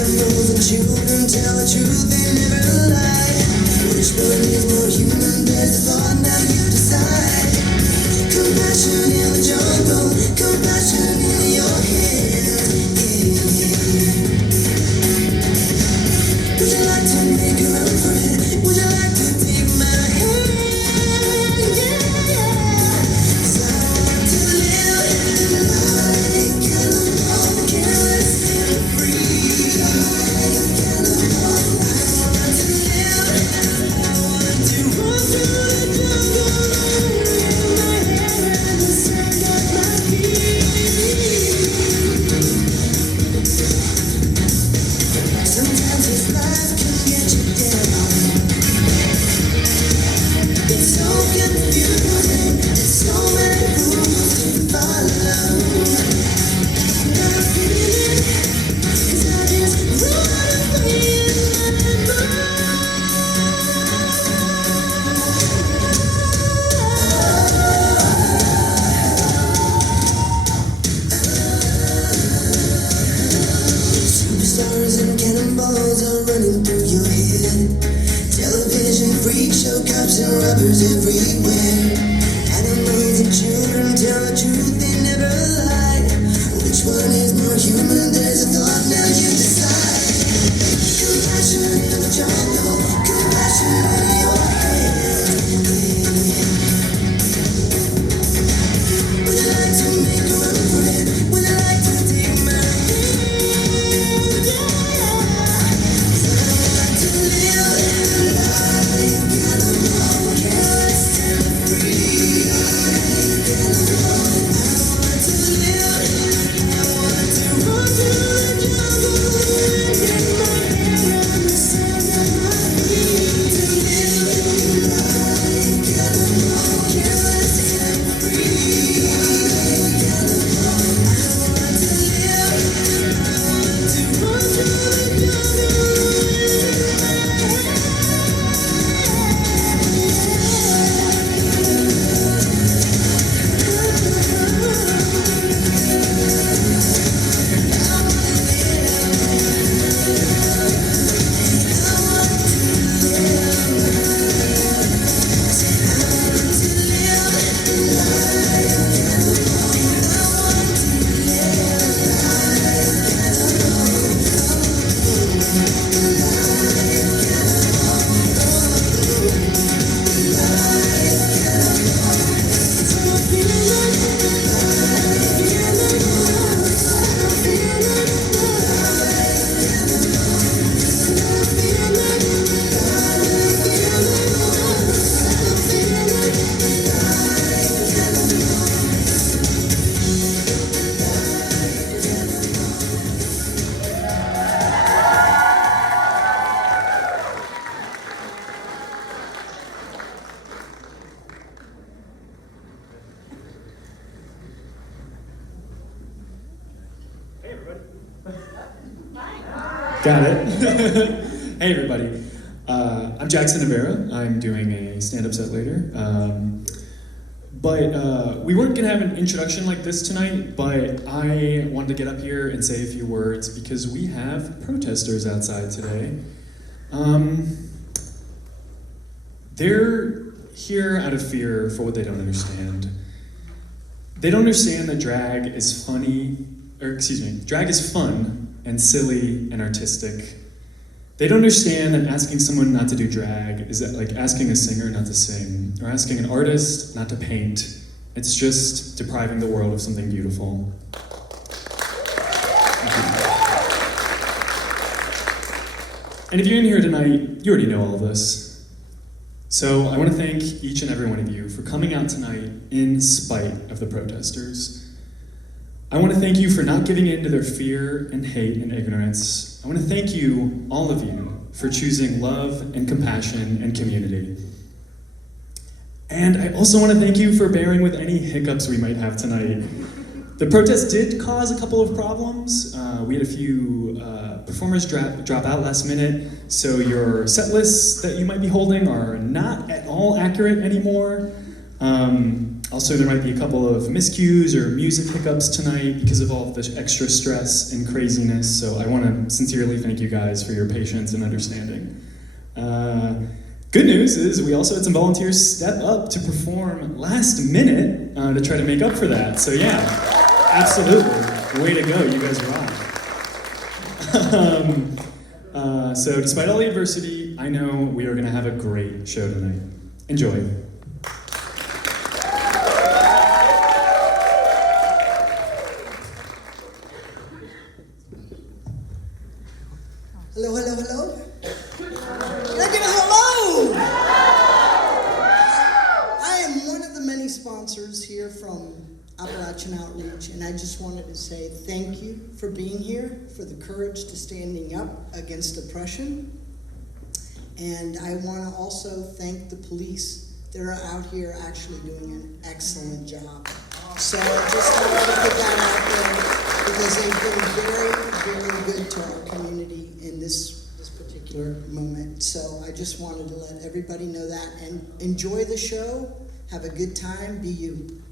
Cannibals and children tell the truth, they never lie. Which one is more human? There's a thought, now you decide. Compassion in the jungle, compassion in your head. Would you like to make a run for it? Would you like to take my hand? Yeah. 'Cause I want to live like a cannibal, careless and free. Like a cannibal, I want to live. I want to run through the jungle, with my hair and the sand at my feet. Sometimes this life can get you down. It's so confusing, there's so many rules to follow. But I feel it, 'cause I just run away in my mind. Superstars and cannonballs are running through your head. Television, freak show, cops and robbers everywhere. Animals and children tell the truth, they never lie. Which one is more human? There's a thought, now you decide. Compassion in the jungle, compassion in your head. Would you like to make a run for it? Would you like to take my hand? Yeah. 'Cause I want to live like a cannibal, careless and free. Like a cannibal, I want to live. I want to run through the jungle, get my hair on the sand at my feet. To live like a cannibal, careless and free. Like a cannibal, I want to live. I want to run through the jungle. Got it. Hey everybody, I'm Jackson Rivera. I'm doing a stand-up set later. But we weren't gonna have an introduction like this tonight, but I wanted to get up here and say a few words because we have protesters outside today. They're here out of fear for what they don't understand. They don't understand that drag is drag is fun and silly and artistic. They don't understand that asking someone not to do drag is like asking a singer not to sing, or asking an artist not to paint. It's just depriving the world of something beautiful. And if you're in here tonight, you already know all of this. So I want to thank each and every one of you for coming out tonight in spite of the protesters. I want to thank you for not giving in to their fear and hate and ignorance. I want to thank you, all of you, for choosing love and compassion and community. And I also want to thank you for bearing with any hiccups we might have tonight. The protest did cause a couple of problems. We had a few performers drop out last minute, so your set lists that you might be holding are not at all accurate anymore. Also, there might be a couple of miscues or music hiccups tonight because of all of the extra stress and craziness, so I want to sincerely thank you guys for your patience and understanding. Good news is we also had some volunteers step up to perform last minute to try to make up for that, so yeah, absolutely. Way to go, you guys rock. So despite all the adversity, I know we are going to have a great show tonight. Enjoy. Hello, hello, hello. Can I give a hello? I am one of the many sponsors here from Appalachian Outreach, and I just wanted to say thank you for being here, for the courage to standing up against oppression. And I want to also thank the police that are out here actually doing an excellent job. So I just wanted to put that out there because they've been very, very good to our community in this particular moment. So I just wanted to let everybody know that, and enjoy the show. Have a good time. Be you.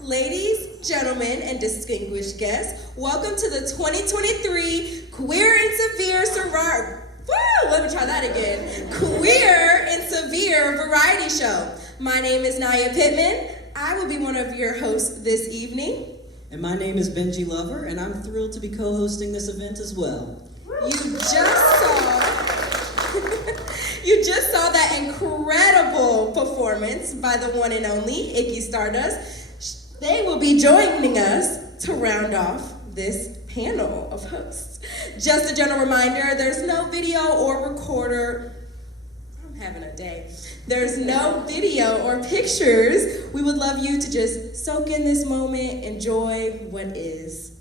Ladies, gentlemen, and distinguished guests, welcome to the 2023 Queer and Sevier Queer and Sevier Variety Show. My name is Naya Pittman. I will be one of your hosts this evening. And my name is Benji Lover, and I'm thrilled to be co-hosting this event as well. You just saw that incredible performance by the one and only Icky Stardust. They will be joining us to round off this panel of hosts. Just a general reminder, there's no video or recorder. I'm having a day. There's no video or pictures. We would love you to just soak in this moment, enjoy what is.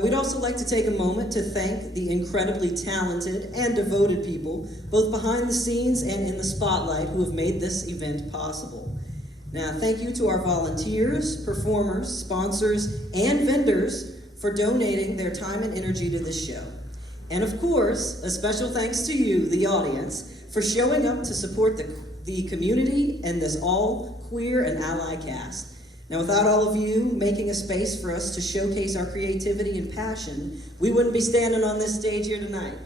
We'd also like to take a moment to thank the incredibly talented and devoted people, both behind the scenes and in the spotlight, who have made this event possible. Now, thank you to our volunteers, performers, sponsors, and vendors for donating their time and energy to this show. And of course, a special thanks to you, the audience, for showing up to support the community and this all queer and ally cast. Now, without all of you making a space for us to showcase our creativity and passion, we wouldn't be standing on this stage here tonight.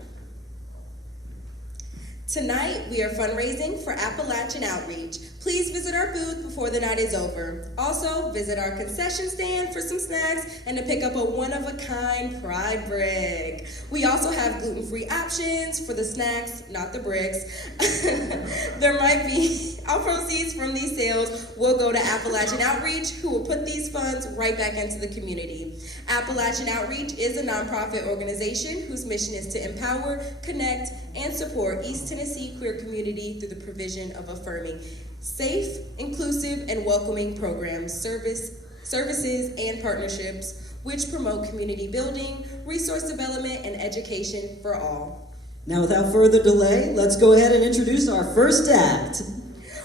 Tonight, we are fundraising for Appalachian Outreach. Please visit our booth before the night is over. Also, visit our concession stand for some snacks and to pick up a one-of-a-kind pride brick. We also have gluten-free options for the snacks, not the bricks. There might be, all proceeds from these sales will go to Appalachian Outreach, who will put these funds right back into the community. Appalachian Outreach is a nonprofit organization whose mission is to empower, connect, and support East Tennessee queer community through the provision of affirming safe, inclusive, and welcoming programs, services, and partnerships which promote community building, resource development, and education for all. Now, without further delay, let's go ahead and introduce our first act.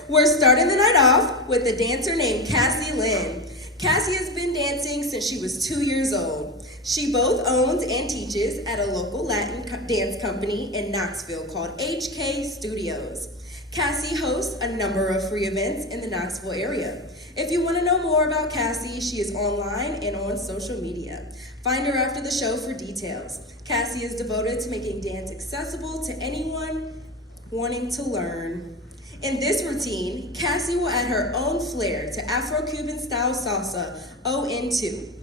We're starting the night off with a dancer named Cassie Lynn. Cassie has been dancing since she was 2 years old. She both owns and teaches at a local Latin dance company in Knoxville called HK Studios. Cassie hosts a number of free events in the Knoxville area. If you want to know more about Cassie, she is online and on social media. Find her after the show for details. Cassie is devoted to making dance accessible to anyone wanting to learn. In this routine, Cassie will add her own flair to Afro-Cuban style salsa, ON2.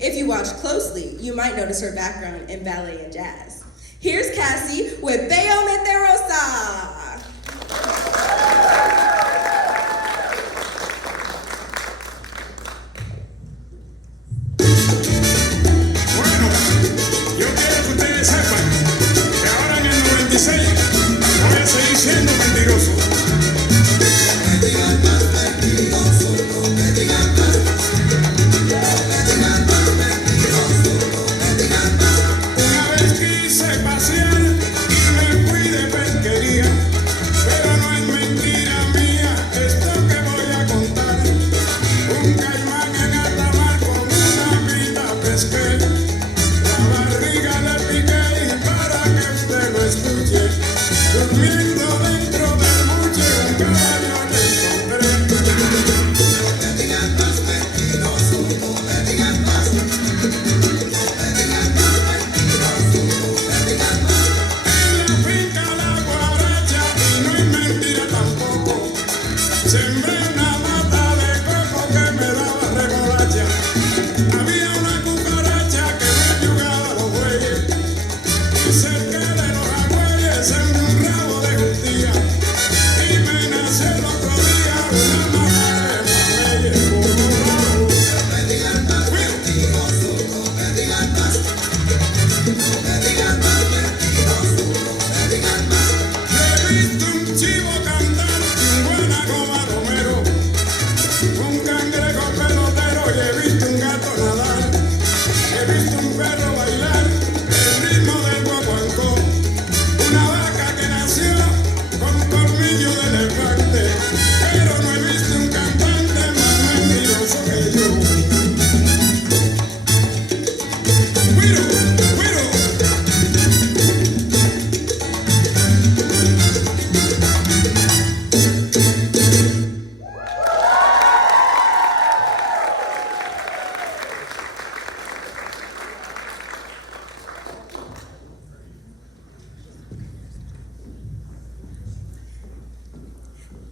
If you watch closely, you might notice her background in ballet and jazz. Here's Cassie with Bello Meterosa. Bueno, yo quiero que ustedes sepan que ahora en el 96 voy a seguir siendo mentiroso. Una vez quise pasear y me fui de pesquería.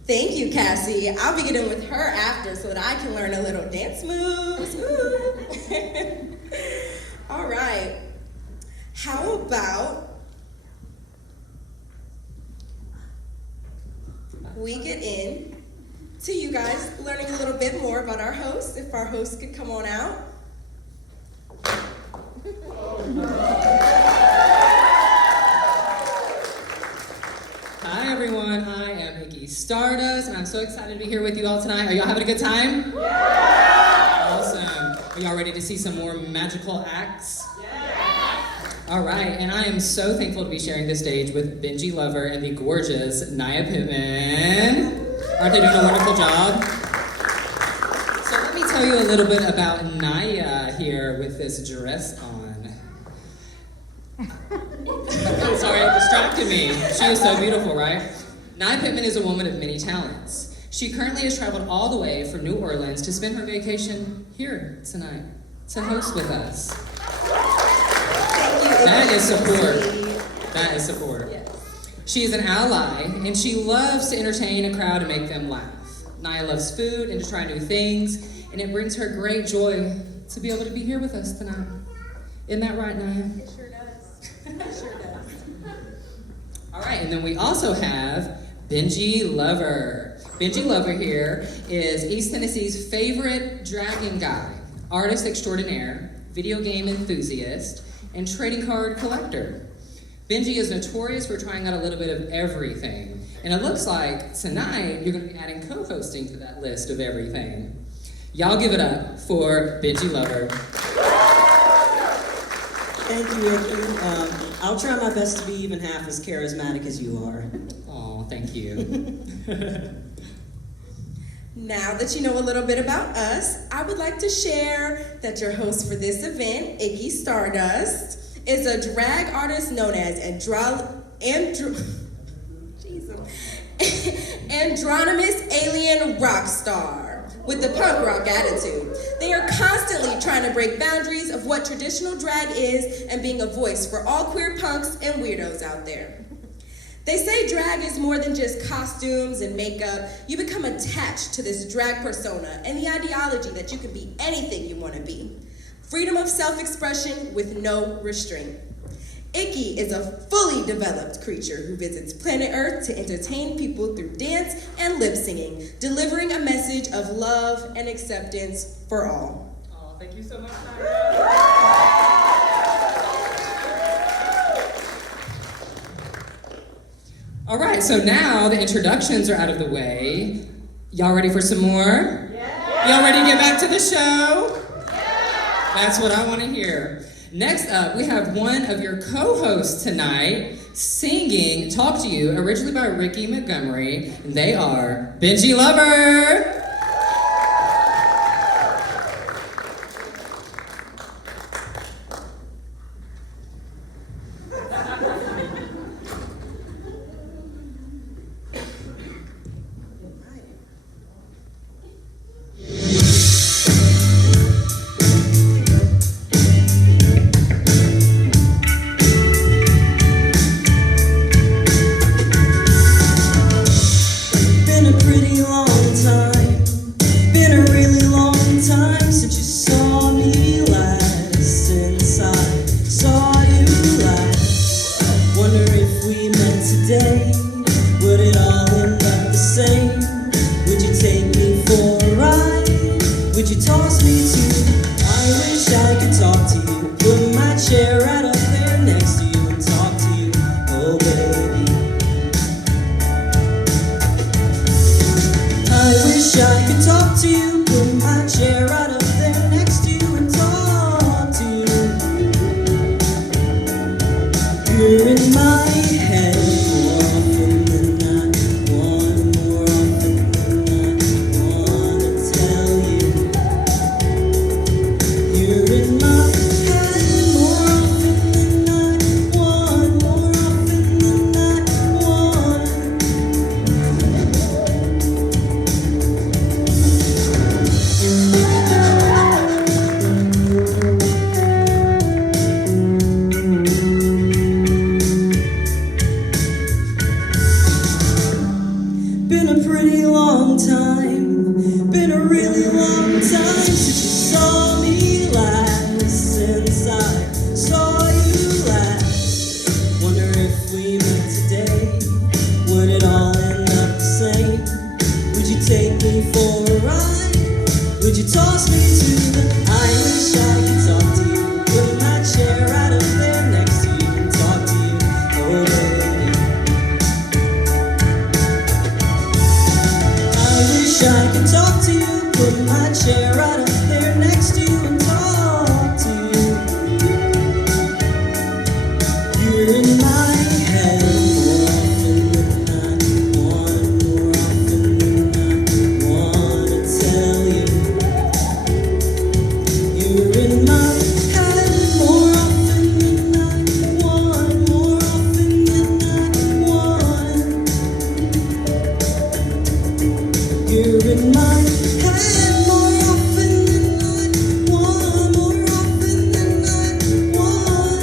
Thank you, Cassie. I'll be getting with her after so that I can learn a little dance moves. Ooh. All right. How about we get in to you guys learning a little bit more about our hosts, if our hosts could come on out. Hi everyone, I am Iggy Stardust, and I'm so excited to be here with you all tonight. Are y'all having a good time? Yeah! Awesome. Are y'all ready to see some more magical acts? Yeah! All right, and I am so thankful to be sharing this stage with Benji Lover and the gorgeous Naya Pittman. Aren't they doing a wonderful job? So let me tell you a little bit about Naya here with this dress on. I'm sorry, it distracted me. She is so beautiful, right? Naya Pittman is a woman of many talents. She currently has traveled all the way from New Orleans to spend her vacation here tonight to host with us. Thank you. That is support. That is support. Yes. She is an ally, and she loves to entertain a crowd and make them laugh. Naya loves food and to try new things, and it brings her great joy to be able to be here with us tonight. Isn't that right, Naya? It sure does. It sure does. All right, and then we also have Benji Lover. Benji Lover here is East Tennessee's favorite dragon guy, artist extraordinaire, video game enthusiast, and trading card collector. Benji is notorious for trying out a little bit of everything, and it looks like tonight you're going to be adding co-hosting to that list of everything. Y'all give it up for Benji Lover. Thank you, Iggy. I'll try my best to be even half as charismatic as you are. Oh, thank you. Now that you know a little bit about us, I would like to share that your host for this event, Iggy Stardust, is a drag artist known as Andromous Alien Rock Star with the punk rock attitude. They are constantly trying to break boundaries of what traditional drag is and being a voice for all queer punks and weirdos out there. They say drag is more than just costumes and makeup. You become attached to this drag persona and the ideology that you can be anything you want to be. Freedom of self-expression with no restraint. Iggy is a fully developed creature who visits planet Earth to entertain people through dance and lip singing, delivering a message of love and acceptance for all. Oh, thank you so much, All right, so now the introductions are out of the way. Y'all ready for some more? Yeah. Y'all ready to get back to the show? Yeah. That's what I want to hear. Next up, we have one of your co-hosts tonight singing Talk to You, originally by Ricky Montgomery, and they are Benji Lover. I wish I could talk to you, put my chair right up there next to you and talk to you. You're in my head more often than I want, more often than I wanna tell you. You're in my head more often than I want, more often than I want. Been a pretty long time, been a really long time since you saw me last, since I saw you last. Wonder if we met today, would it all end up the same? Would you take me for a ride? Would you toss me to the I wish I could talk to you, put my chair right up there next to you and talk to you, oh baby. I wish I could talk to you, put my chair right up there next to you and talk to you. You're in my head more often than I want, more often than I wanna tell you. You're in my head more often than I want, more often than I want. You're in my head more often than I want, more often than I want.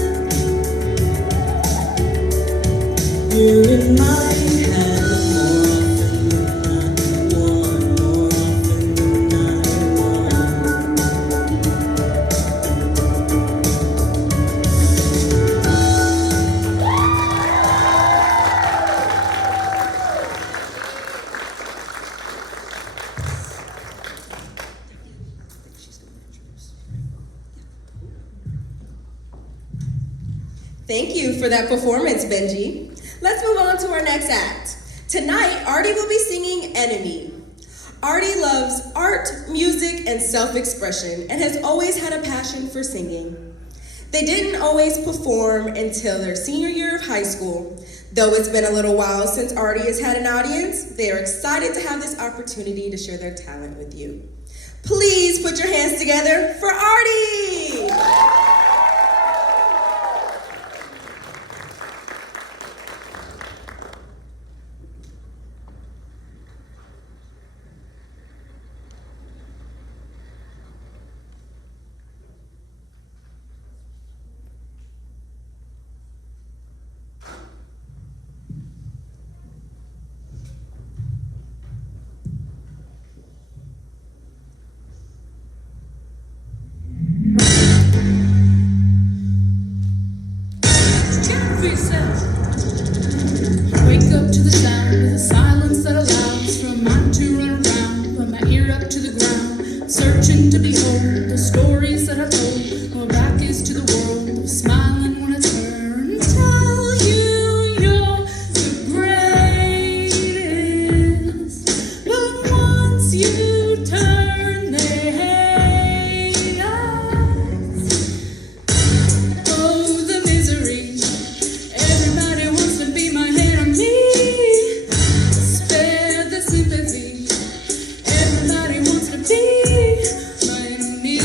You're in my head more often than I want, more often than I want. Thank you for that performance, Benji. Let's move on to our next act. Tonight, Artie will be singing Enemy. Artie loves art, music, and self-expression and has always had a passion for singing. They didn't always perform until their senior year of high school. Though it's been a little while since Artie has had an audience, they are excited to have this opportunity to share their talent with you. Please put your hands together for Artie! Wake up to the sound of the silence that allows for a mind to run around. Put my ear up to the ground, searching to behold the stories that I told. My back is to the world, smiling when I turn. Tell you you're the greatest, but once you turn, they hate us. Oh, the misery. Everybody wants to be my enemy. Spare the sympathy. Everybody wants to be my enemy.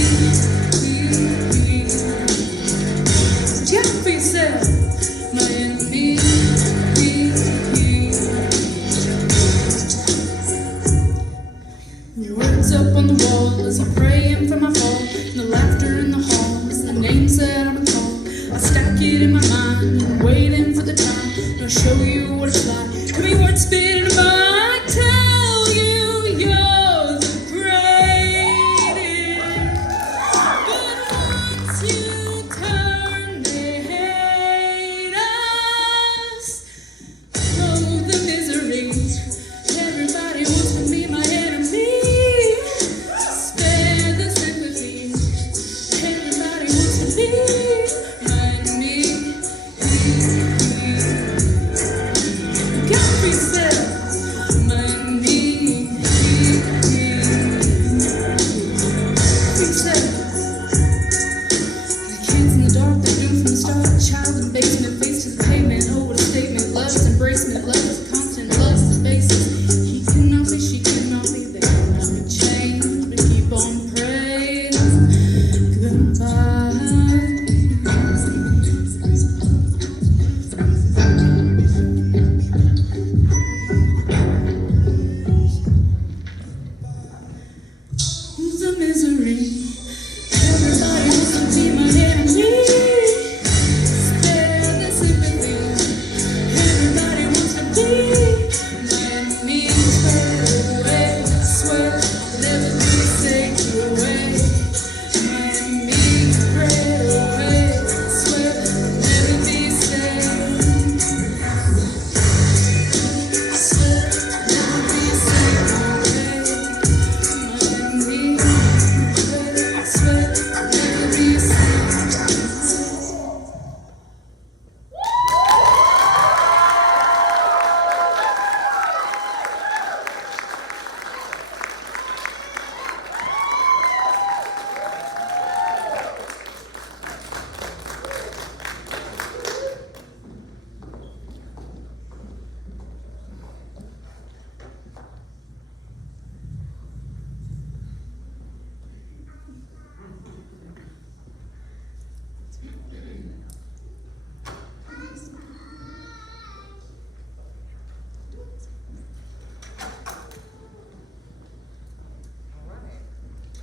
Check for yourself, my enemy. Words up on the wall as I'm praying for my fall. And the laughter in the halls, the names that I'm called. I stack it in my mind and waiting for the time. I'll show you what it's like. Come here, word spit in my tell you you're the greatest. But once you turn, they hate us. Oh, the misery. Everybody wants to be my enemy. Spare the sympathy. Everybody wants to be my enemy.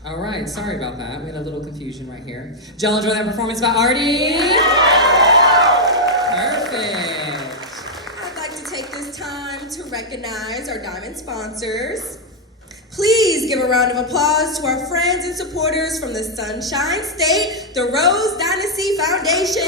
All right, sorry about that. We had a little confusion right here. Did y'all enjoy that performance by Artie? Perfect. I'd like to take this time to recognize our diamond sponsors. Please give a round of applause to our friends and supporters from the Sunshine State, the Rose Dynasty Foundation.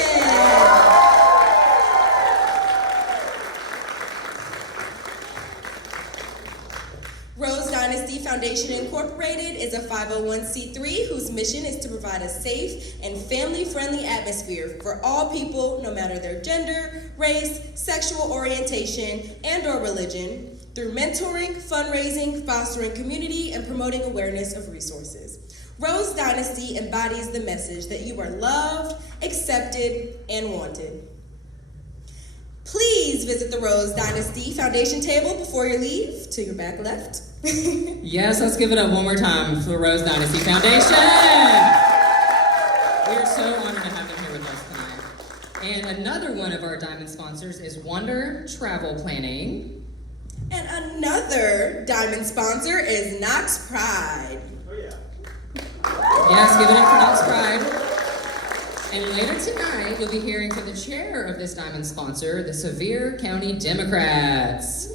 Rose Dynasty Foundation Incorporated is a 501c3 whose mission is to provide a safe and family-friendly atmosphere for all people, no matter their gender, race, sexual orientation, and/or religion, through mentoring, fundraising, fostering community, and promoting awareness of resources. Rose Dynasty embodies the message that you are loved, accepted, and wanted. Please visit the Rose Dynasty Foundation table before you leave, to your back left. Yes, let's give it up one more time for the Rose Dynasty Foundation. We are so honored to have them here with us tonight. And another one of our diamond sponsors is Wonder Travel Planning. And another diamond sponsor is Knox Pride. Yes, give it up for Knox Pride. And later tonight, you'll be hearing from the chair of this diamond sponsor, the Sevier County Democrats.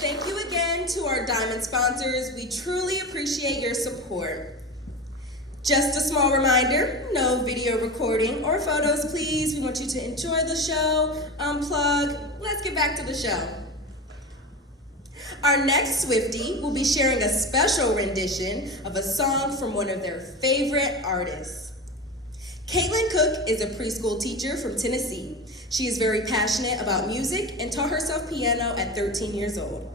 Thank you again to our diamond sponsors. We truly appreciate your support. Just a small reminder, no video recording or photos, please. We want you to enjoy the show, unplug. Let's get back to the show. Our next Swiftie will be sharing a special rendition of a song from one of their favorite artists. Caitlin Cook is a preschool teacher from Tennessee. She is very passionate about music and taught herself piano at 13 years old.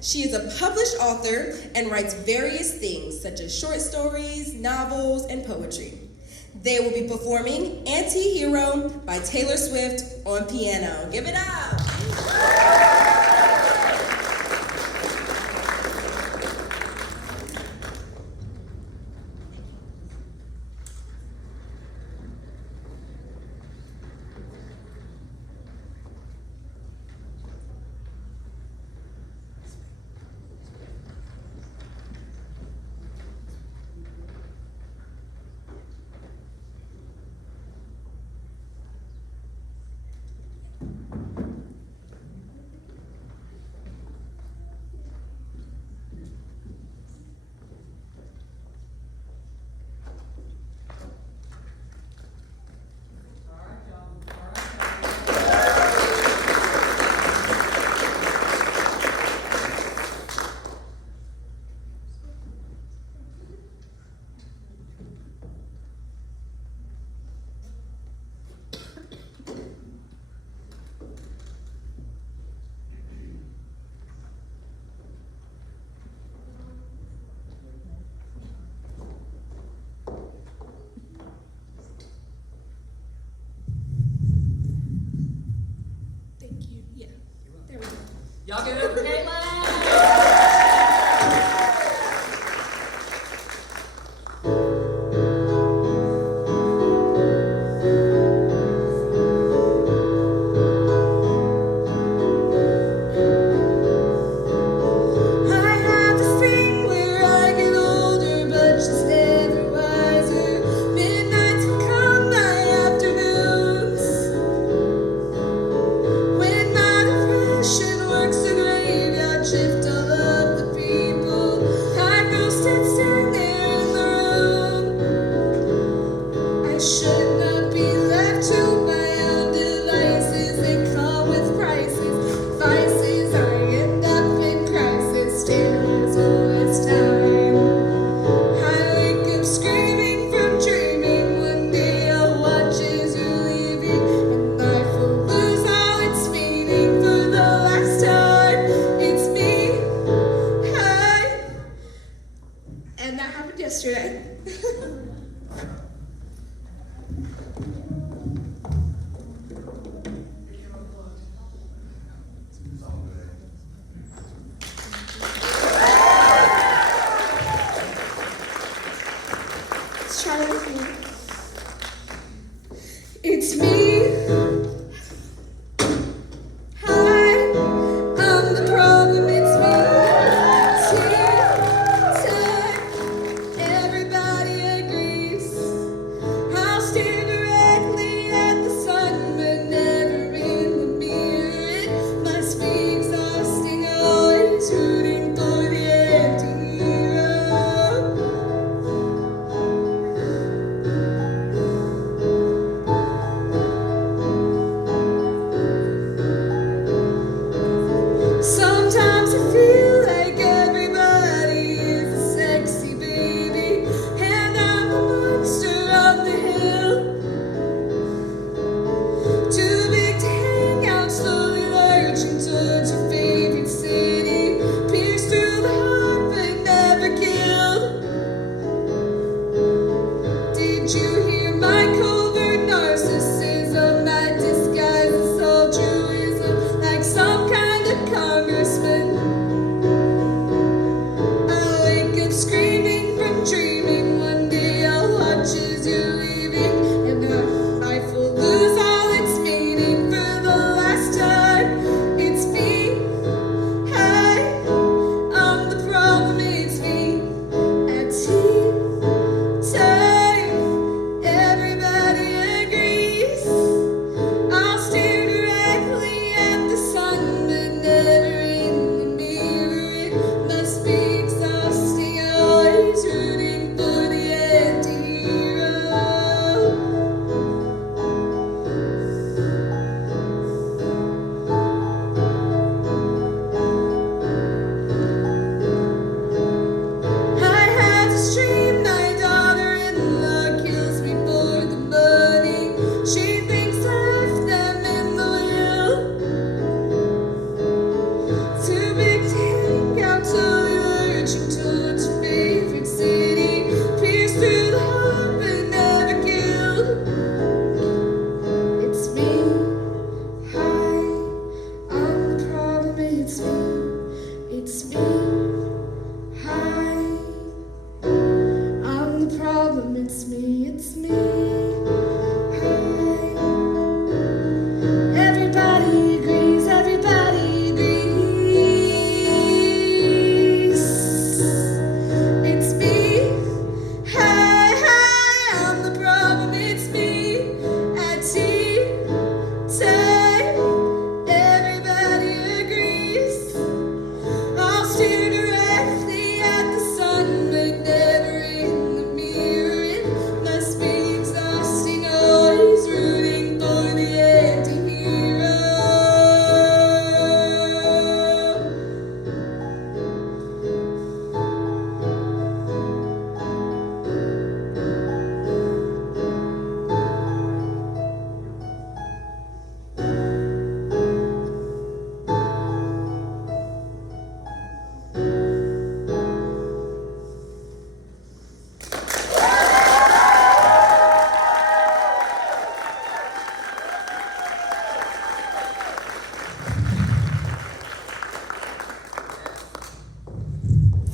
She is a published author and writes various things such as short stories, novels, and poetry. They will be performing Anti-Hero by Taylor Swift on piano. Give it up! Thank you. Yeah. There we go. Y'all give it up for Caitlin! I have this thing where I get older, but just never wiser. Midnights become my afternoons. When my depression works a graveyard shift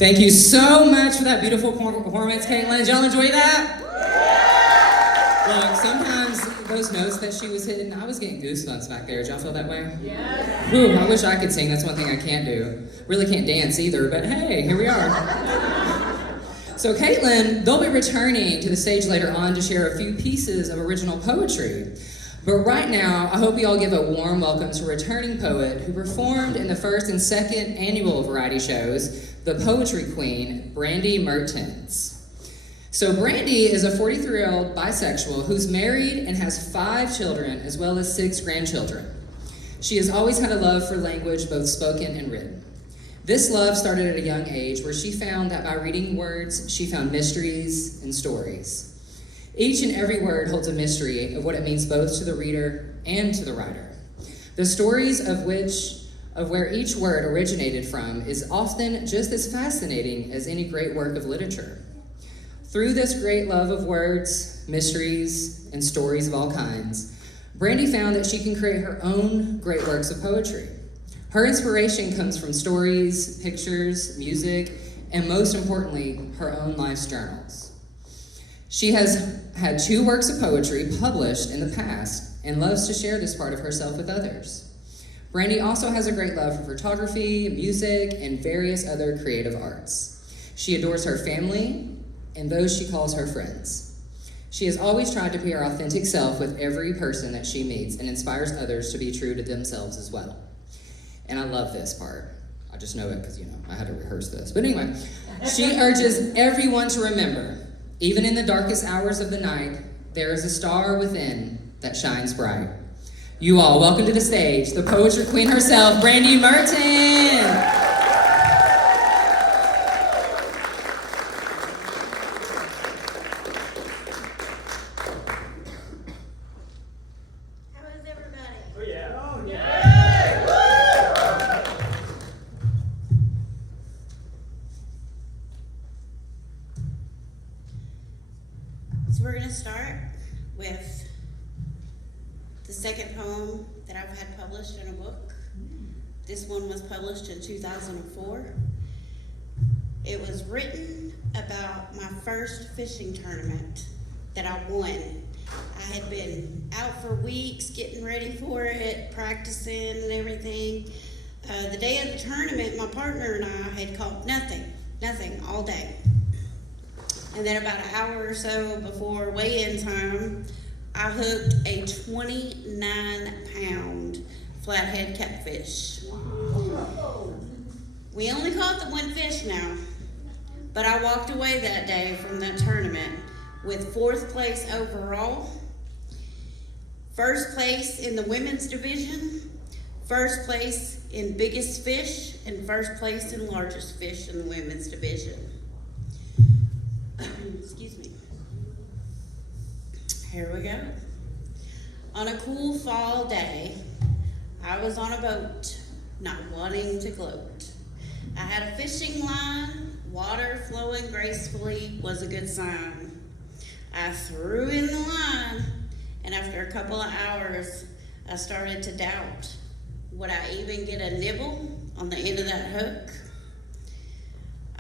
Thank you so much for that beautiful performance, Caitlin. Did y'all enjoy that? Look, sometimes those notes that she was hitting, I was getting goosebumps back there. Did y'all feel that way? Yes. Whew, I wish I could sing. That's one thing I can't do. Really can't dance either, but hey, here we are. So Caitlin, they'll be returning to the stage later on to share a few pieces of original poetry. But right now, I hope you all give a warm welcome to a returning poet who performed in the first and second annual variety shows, the Poetry Queen, Brandy Mertens. So Brandy is a 43-year-old bisexual who's married and has 5 children as well as 6 grandchildren. She has always had a love for language, both spoken and written. This love started at a young age where she found that by reading words, she found mysteries and stories. Each and every word holds a mystery of what it means both to the reader and to the writer. The stories of where each word originated from is often just as fascinating as any great work of literature. Through this great love of words, mysteries, and stories of all kinds, Brandy found that she can create her own great works of poetry. Her inspiration comes from stories, pictures, music, and most importantly, her own life's journals. She has had 2 works of poetry published in the past and loves to share this part of herself with others. Brandy also has a great love for photography, music, and various other creative arts. She adores her family and those she calls her friends. She has always tried to be her authentic self with every person that she meets and inspires others to be true to themselves as well. And I love this part. I just know it because, I had to rehearse this. But anyway, she urges everyone to remember, even in the darkest hours of the night, there is a star within that shines bright. You all, welcome to the stage, the Poetry Queen herself, Brandy Mertens. So we're going to start with the second poem that I've had published in a book. This one was published in 2004. It was written about my first fishing tournament that I won. I had been out for weeks getting ready for it, practicing and everything. The day of the tournament, my partner and I had caught nothing all day. And then about an hour or so before weigh-in time, I hooked a 29-pound flathead catfish. We only caught the 1 fish now, but I walked away that day from that tournament with 4th place overall, 1st place in the women's division, 1st place in biggest fish, and 1st place in largest fish in the women's division. Excuse me. Here we go. On a cool fall day, I was on a boat, not wanting to gloat. I had a fishing line, water flowing gracefully was a good sign. I threw in the line, and after a couple of hours, I started to doubt, would I even get a nibble on the end of that hook?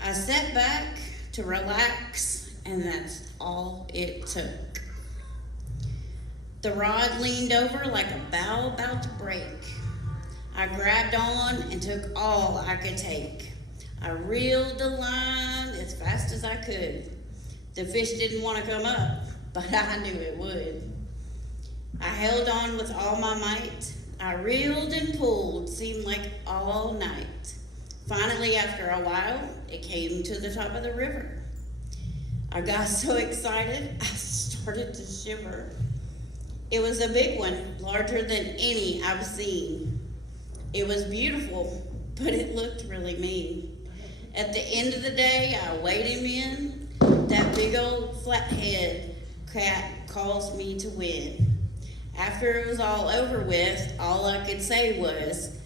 I sat back to relax, and that's all it took. The rod leaned over like a bow about to break. I grabbed on and took all I could take. I reeled the line as fast as I could. The fish didn't want to come up, but I knew it would. I held on with all my might. I reeled and pulled, seemed like all night. Finally, after a while, it came to the top of the river. I got so excited, I started to shiver. It was a big one, larger than any I've seen. It was beautiful, but it looked really mean. At the end of the day, I weighed him in. That big old flathead cat caused me to win. After it was all over with, all I could say was,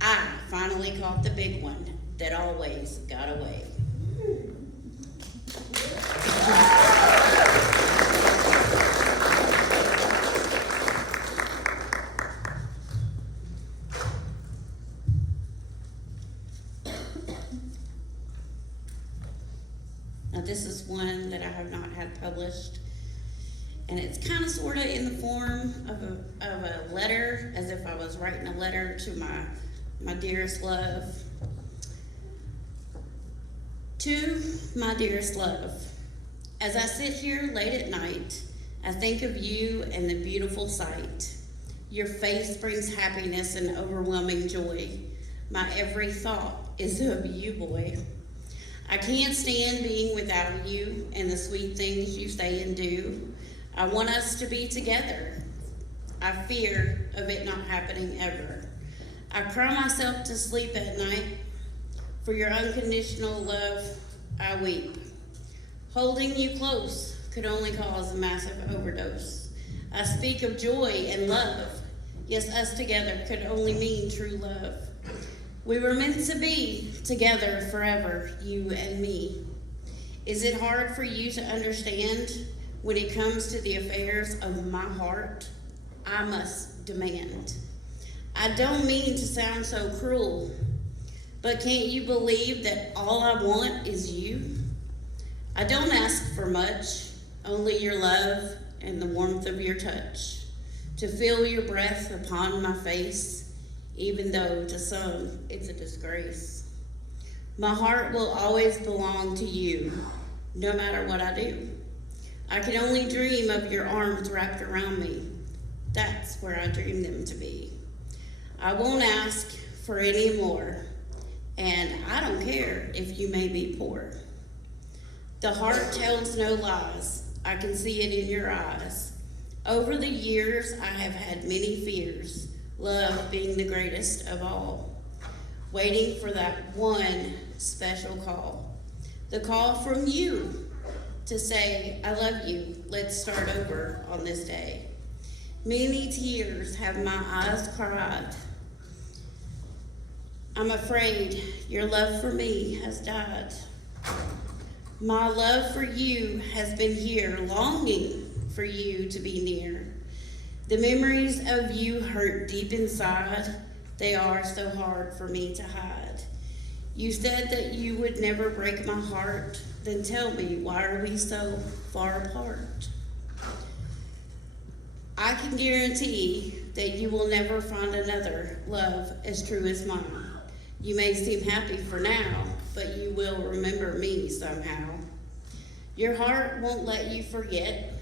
I finally caught the big one that always got away. This is one that I have not had published. And it's kind of sort of in the form of a letter, as if I was writing a letter to my dearest love. To my dearest love, as I sit here late at night, I think of you and the beautiful sight. Your face brings happiness and overwhelming joy. My every thought is of you, boy. I can't stand being without you and the sweet things you say and do. I want us to be together. I fear of it not happening ever. I cry myself to sleep at night. For your unconditional love, I weep. Holding you close could only cause a massive overdose. I speak of joy and love. Yes, us together could only mean true love. We were meant to be together forever, you and me. Is it hard for you to understand when it comes to the affairs of my heart? I must demand. I don't mean to sound so cruel, but can't you believe that all I want is you? I don't ask for much, only your love and the warmth of your touch, to feel your breath upon my face, even though to some it's a disgrace. My heart will always belong to you, no matter what I do. I can only dream of your arms wrapped around me. That's where I dream them to be. I won't ask for any more, and I don't care if you may be poor. The heart tells no lies. I can see it in your eyes. Over the years, I have had many fears, love being the greatest of all, waiting for that one special call. The call from you to say, I love you, let's start over on this day. Many tears have my eyes cried. I'm afraid your love for me has died. My love for you has been here, longing for you to be near. The memories of you hurt deep inside. They are so hard for me to hide. You said that you would never break my heart. Then tell me, why are we so far apart? I can guarantee that you will never find another love as true as mine. You may seem happy for now, but you will remember me somehow. Your heart won't let you forget.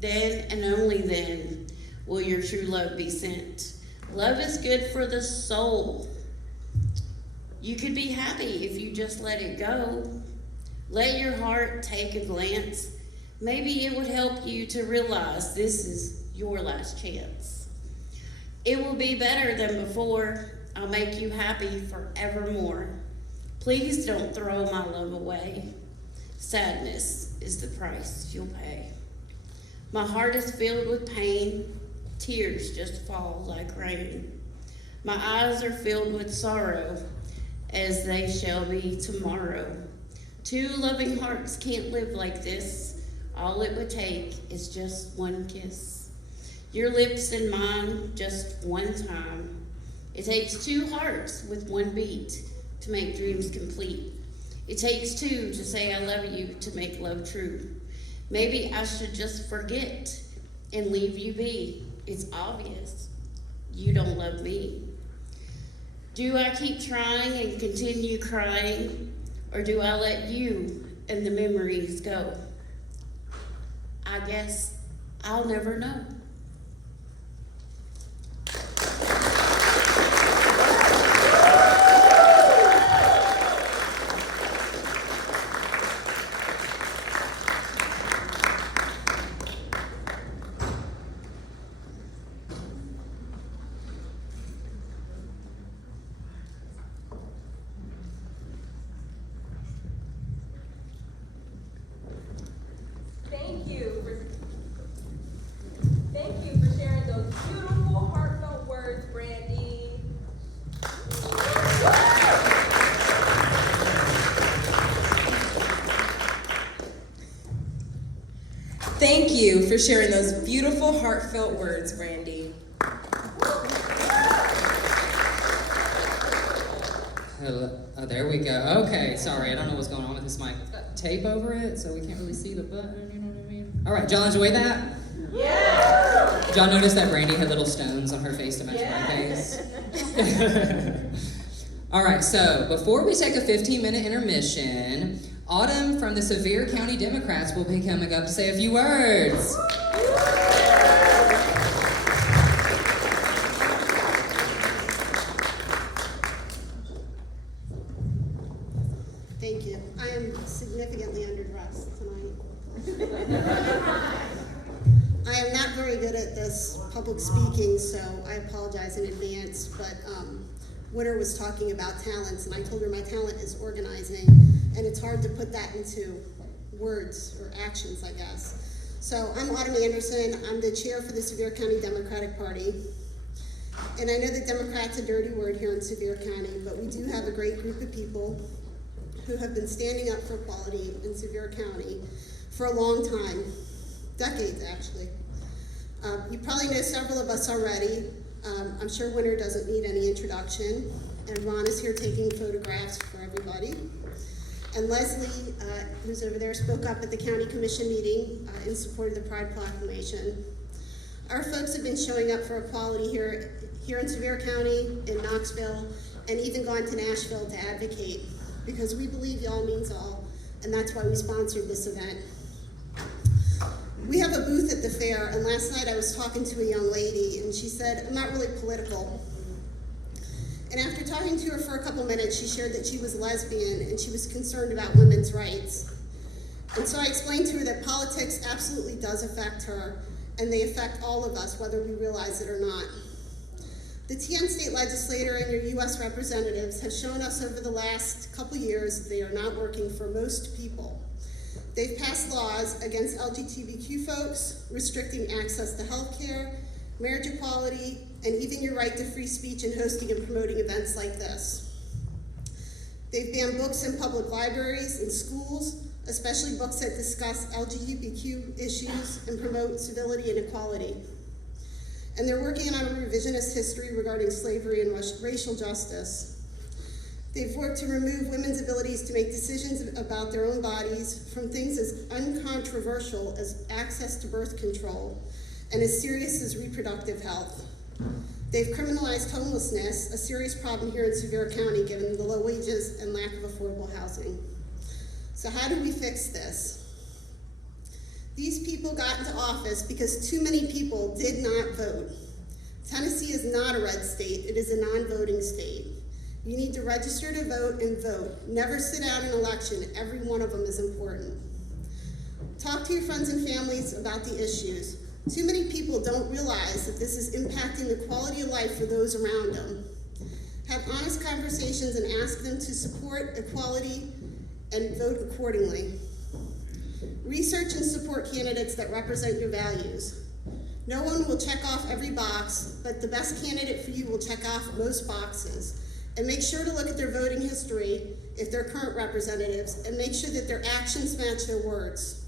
Then and only then will your true love be sent. Love is good for the soul. You could be happy if you just let it go. Let your heart take a glance. Maybe it would help you to realize this is your last chance. It will be better than before. I'll make you happy forevermore. Please don't throw my love away. Sadness is the price you'll pay. My heart is filled with pain. Tears just fall like rain. My eyes are filled with sorrow, as they shall be tomorrow. Two loving hearts can't live like this. All it would take is just one kiss. Your lips and mine just one time. It takes two hearts with one beat to make dreams complete. It takes two to say I love you to make love true. Maybe I should just forget and leave you be. It's obvious you don't love me. Do I keep trying and continue crying, or do I let you and the memories go? I guess I'll never know. Thank you for sharing those beautiful, heartfelt words, Brandy. Thank you for sharing those beautiful, heartfelt words, Brandy. Hello. Oh, there we go. Okay, sorry, I don't know what's going on with this mic. It's got tape over it, so we can't really see the button, you know what I mean? All right, y'all enjoy that? Yeah! Did y'all notice that Brandy had little stones on her face to match my face? All right, so before we take a 15-minute intermission, Autumn from the Sevier County Democrats will be coming up to say a few words. Thank you. I am significantly underdressed tonight. I am not very good at this public speaking, so I apologize in advance, but Winter was talking about talents, and I told her my talent is organizing, and it's hard to put that into words or actions, I guess. So I'm Autumn Anderson. I'm the chair for the Sevier County Democratic Party. And I know that Democrat's a dirty word here in Sevier County, but we do have a great group of people who have been standing up for equality in Sevier County for a long time, decades actually. You probably know several of us already. I'm sure Winter doesn't need any introduction, and Ron is here taking photographs for everybody. And Leslie, who's over there, spoke up at the county commission meeting in support of the Pride Proclamation. Our folks have been showing up for equality here in Sevier County, in Knoxville, and even gone to Nashville to advocate, because we believe y'all means all, and that's why we sponsored this event. We have a booth at the fair, and last night I was talking to a young lady, and she said, I'm not really political. And after talking to her for a couple minutes, she shared that she was lesbian, and she was concerned about women's rights. And so I explained to her that politics absolutely does affect her, and they affect all of us, whether we realize it or not. The TN state legislator and your US representatives have shown us over the last couple years that they are not working for most people. They've passed laws against LGBTQ folks, restricting access to health care, marriage equality, and even your right to free speech and hosting and promoting events like this. They've banned books in public libraries and schools, especially books that discuss LGBTQ issues and promote civility and equality. And they're working on a revisionist history regarding slavery and racial justice. They've worked to remove women's abilities to make decisions about their own bodies from things as uncontroversial as access to birth control and as serious as reproductive health. They've criminalized homelessness, a serious problem here in Sevier County given the low wages and lack of affordable housing. So how do we fix this? These people got into office because too many people did not vote. Tennessee is not a red state, it is a non-voting state. You need to register to vote and vote. Never sit out an election, every one of them is important. Talk to your friends and families about the issues. Too many people don't realize that this is impacting the quality of life for those around them. Have honest conversations and ask them to support equality and vote accordingly. Research and support candidates that represent your values. No one will check off every box, but the best candidate for you will check off most boxes. And make sure to look at their voting history if they're current representatives, and make sure that their actions match their words.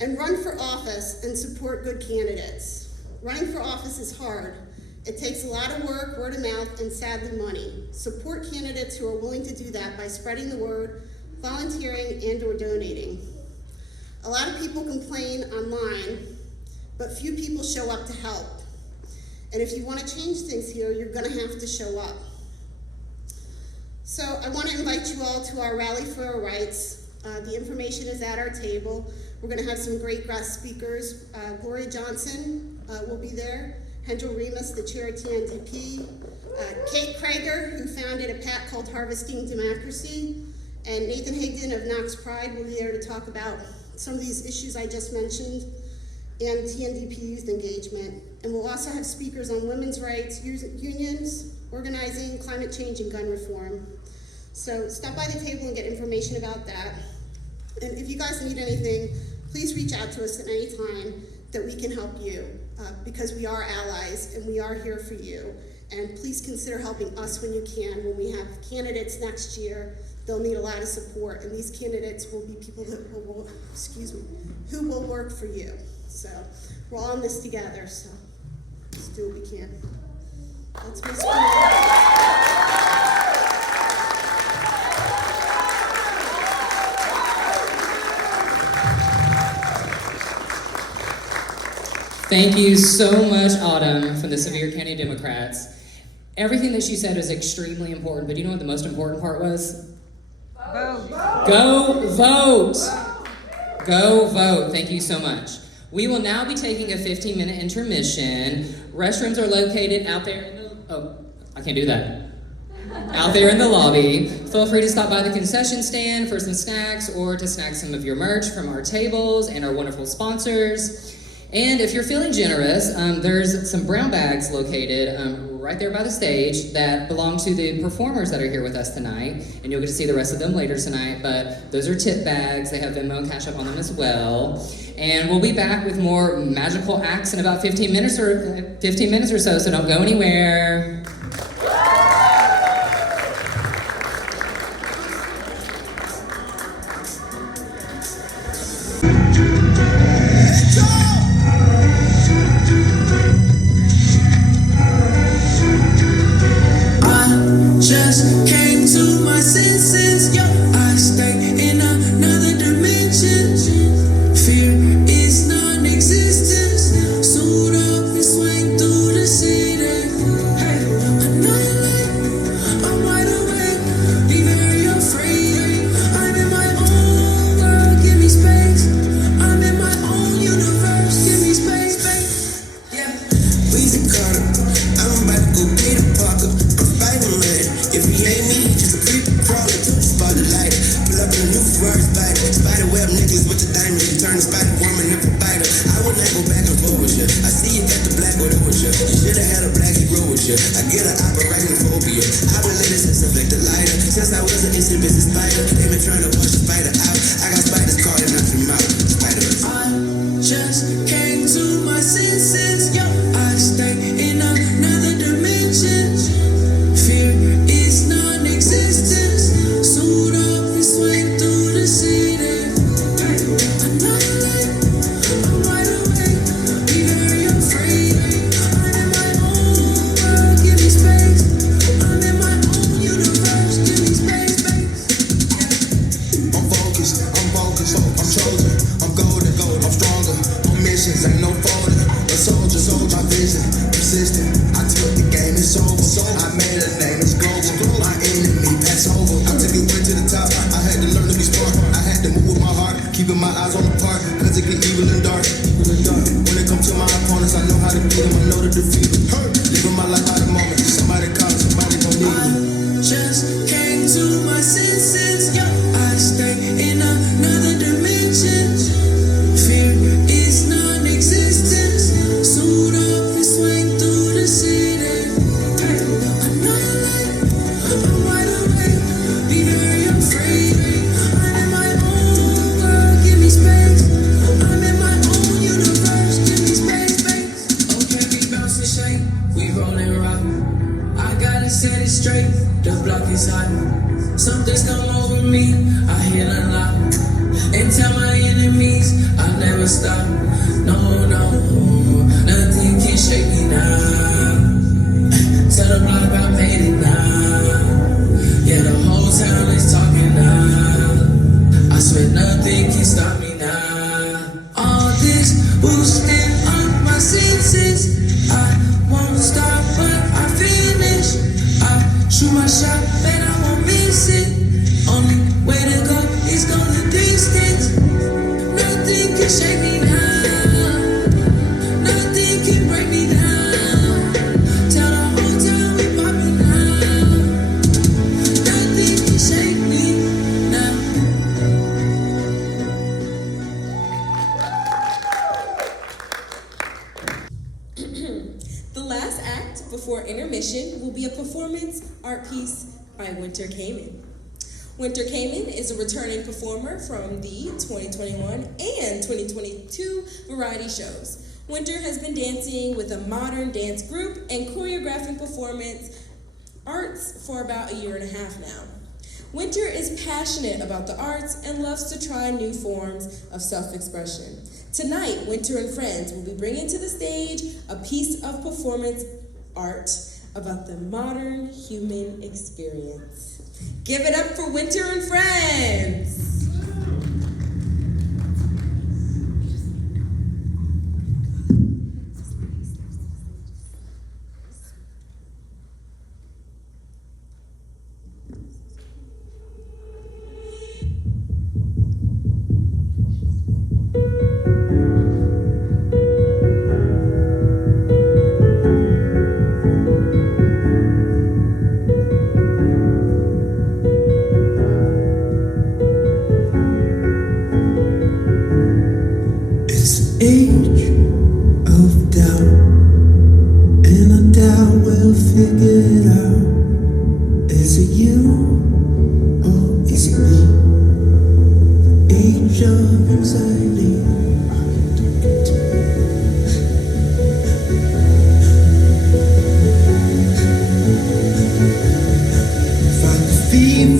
And run for office and support good candidates. Running for office is hard. It takes a lot of work, word of mouth, and sadly money. Support candidates who are willing to do that by spreading the word, volunteering, and/or donating. A lot of people complain online, but few people show up to help. And if you want to change things here, you're going to have to show up. So I want to invite you all to our Rally for Our Rights. The information is at our table. We're going to have some great guest speakers. Gloria Johnson will be there. Hendrell Remus, the chair of TNDP. Kate Krager, who founded a PAC called Harvesting Democracy. And Nathan Higdon of Knox Pride will be there to talk about some of these issues I just mentioned, and TNDP youth engagement. And we'll also have speakers on women's rights, unions, organizing, climate change, and gun reform. So stop by the table and get information about that. And if you guys need anything, please reach out to us at any time that we can help you, because we are allies and we are here for you. And please consider helping us when you can. When we have candidates next year, they'll need a lot of support, and these candidates will be people that will, who will work for you. So we're all in this together, so let's do what we can. That's my speech. Thank you so much, Autumn, from the Sevier County Democrats. Everything that she said was extremely important, but you know what the most important part was? Vote. Go vote. Go vote. Thank you so much. We will now be taking a 15-minute intermission. Restrooms are located out there in the... Oh, I can't do that. Out there in the lobby. Feel free to stop by the concession stand for some snacks or to snack some of your merch from our tables and our wonderful sponsors. And if you're feeling generous, there's some brown bags located right there by the stage that belong to the performers that are here with us tonight. And you'll get to see the rest of them later tonight, but those are tip bags. They have Venmo and Cash App on them as well. And we'll be back with more magical acts in about 15 minutes or so don't go anywhere. Just came to my senses, yo. I stay in another dimension. Fear is non-existent. Suit up and swing through the city. Hey, annihilate. I'm wide awake, be very afraid. I'm in my own world, give me space. I'm in my own universe, give me space, babe. Yeah, Weezy Carter. I'm about to go pay the Parker. Spider-Man. If he ain't me, just a creep crawler to the spotlight. Pull up in a new first bite. Spider web necklace with the diamond. You turn the spider woman into a biter. I would not go back and forth with you. I see you got the black with you. You should have had a black hero with you. I get an operating-phobia. I've been living since I flicked the lighter. Since I was an instant business spider. They been trying to push the spider out. I got spiders crawling out your mouth. Spiders. I just came to my senses. Yo, I stay in another dimension. Fear is non-existent. Suit up and swing through the city. Annihilate. I'm wide awake, be very afraid. I'm in my own world, give me space. I'm in my own universe, give me space, I'm focused, I'm chosen, I'm golden, I'm stronger. On missions, ain't no folding. A soldier, my vision, persistent. I took the game, it's over. I made a name, it's global. My enemy, pass over. I took it way to the top. I had to learn to be smart. I had to move with my heart, keeping my eyes on the part. Cause it get evil and dark. When it comes to my opponents, I know how to beat them. I know to defeat them. Living my life by the moment. Somebody calling, somebody gon' need me. I just came to my senses. Yo, I stay in another dimension. Fear is non-existent. Suit up and swing through the city. Annihilate. I'm wide awake, be very afraid. I'm in my own world, give me space. I'm in my own universe, give me space. Okay, we bounce and shake, we roll and rock. I gotta set it straight, the block is hot. Something's come over me, I hear a lot. And tell my enemies, I'll never stop. No, nothing can shake me now. Tell the block I made it now. Yeah, the whole town is talking now. I swear nothing can stop me now. All this boosting on my senses. I won't stop, but I finish. I shoot my shot, and I won't miss it. Only way to go is go the distance. Nothing can shake me now. Nothing can break me down. Tell the whole town we poppin' now. Nothing can shake me now. The last act before intermission will be a performance art piece by Winter Kamen. Winter Kamen is a returning performer from the 2021 and 2022 variety shows. Winter has been dancing with a modern dance group and choreographing performance arts for about a year and a half now. Winter is passionate about the arts and loves to try new forms of self-expression. Tonight, Winter and friends will be bringing to the stage a piece of performance art about the modern human experience. Give it up for Winter and friends!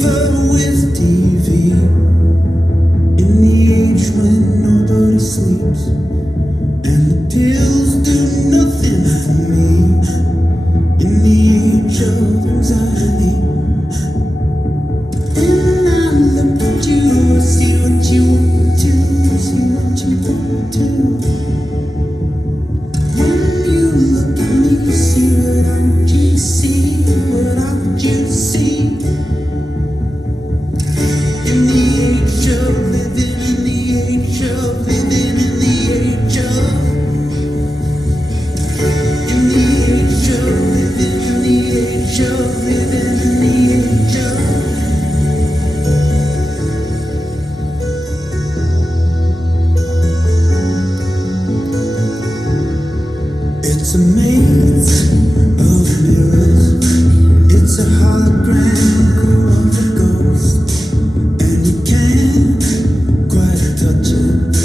fever with TV. In the age when nobody sleeps, and the pills do nothing for me. In the age of anxiety, when I look at you, I see what you want to, I see what you want to. When you look at me, you see what I want you to see, what I want you to see. In the age of living, in the age of living, in the age of, in the age of living, in the age of living, in the age of. It's a maze of mirrors. It's a hologram of a ghost, and you can't quite touch it,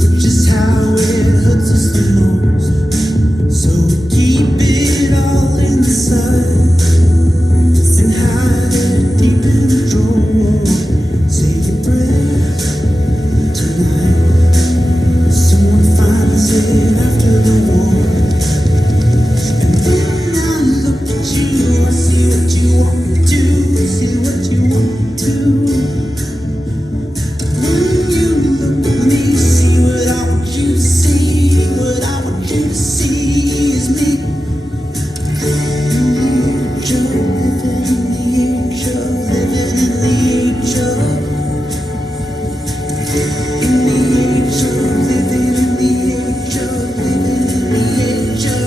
which is how it hurts us the most. So we keep it all inside and hide it deep in a drawer. Save your breath tonight. Someone finds it after the war. And when I look at you, I see what you want to, see what you want to. When you look at me, see what I want you to see, what I want you to see is me. In the age of living, in the age of living, in the age of, in the age of living, in the age of living, in the age of.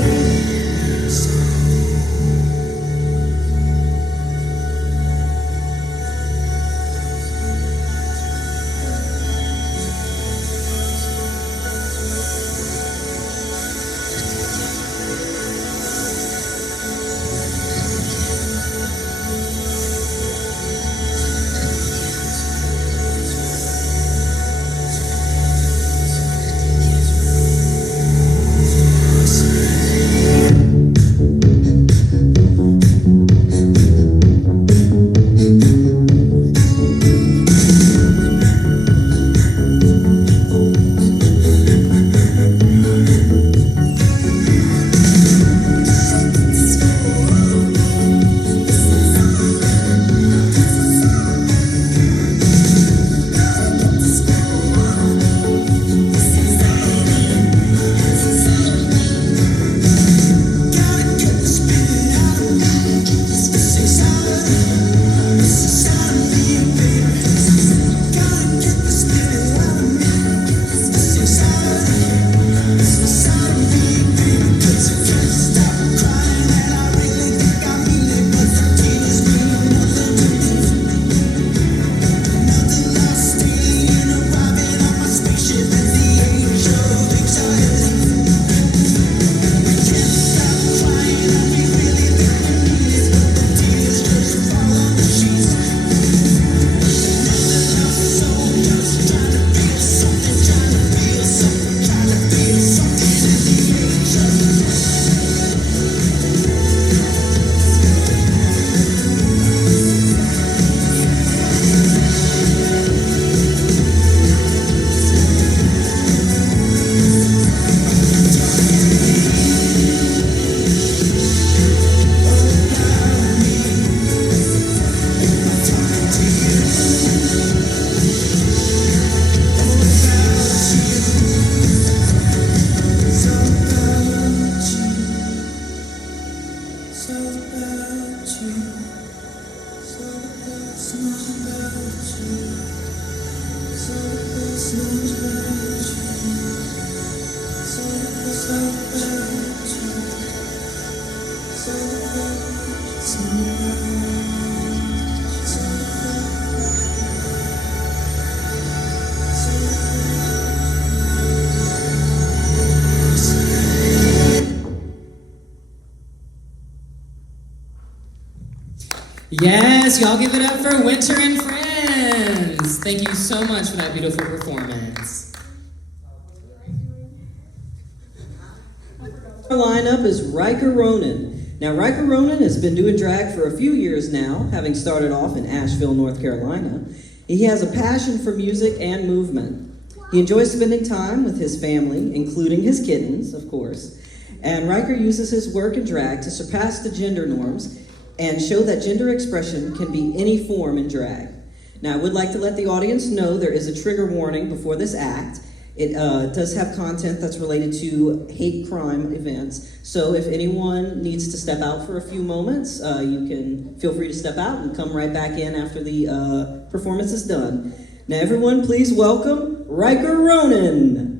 Yes, y'all give it up for Winter and Friends. Thank you so much for that beautiful performance. Our lineup is Riker Ronan, Now, Riker Ronan has been doing drag for a few years now, having started off in Asheville, North Carolina. He has a passion for music and movement. He enjoys spending time with his family, including his kittens, of course. And Riker uses his work in drag to surpass the gender norms and show that gender expression can be any form in drag. Now, I would like to let the audience know there is a trigger warning before this act. It does have content that's related to hate crime events. So if anyone needs to step out for a few moments, you can feel free to step out and come right back in after the performance is done. Now, everyone, please welcome Riker Ronan.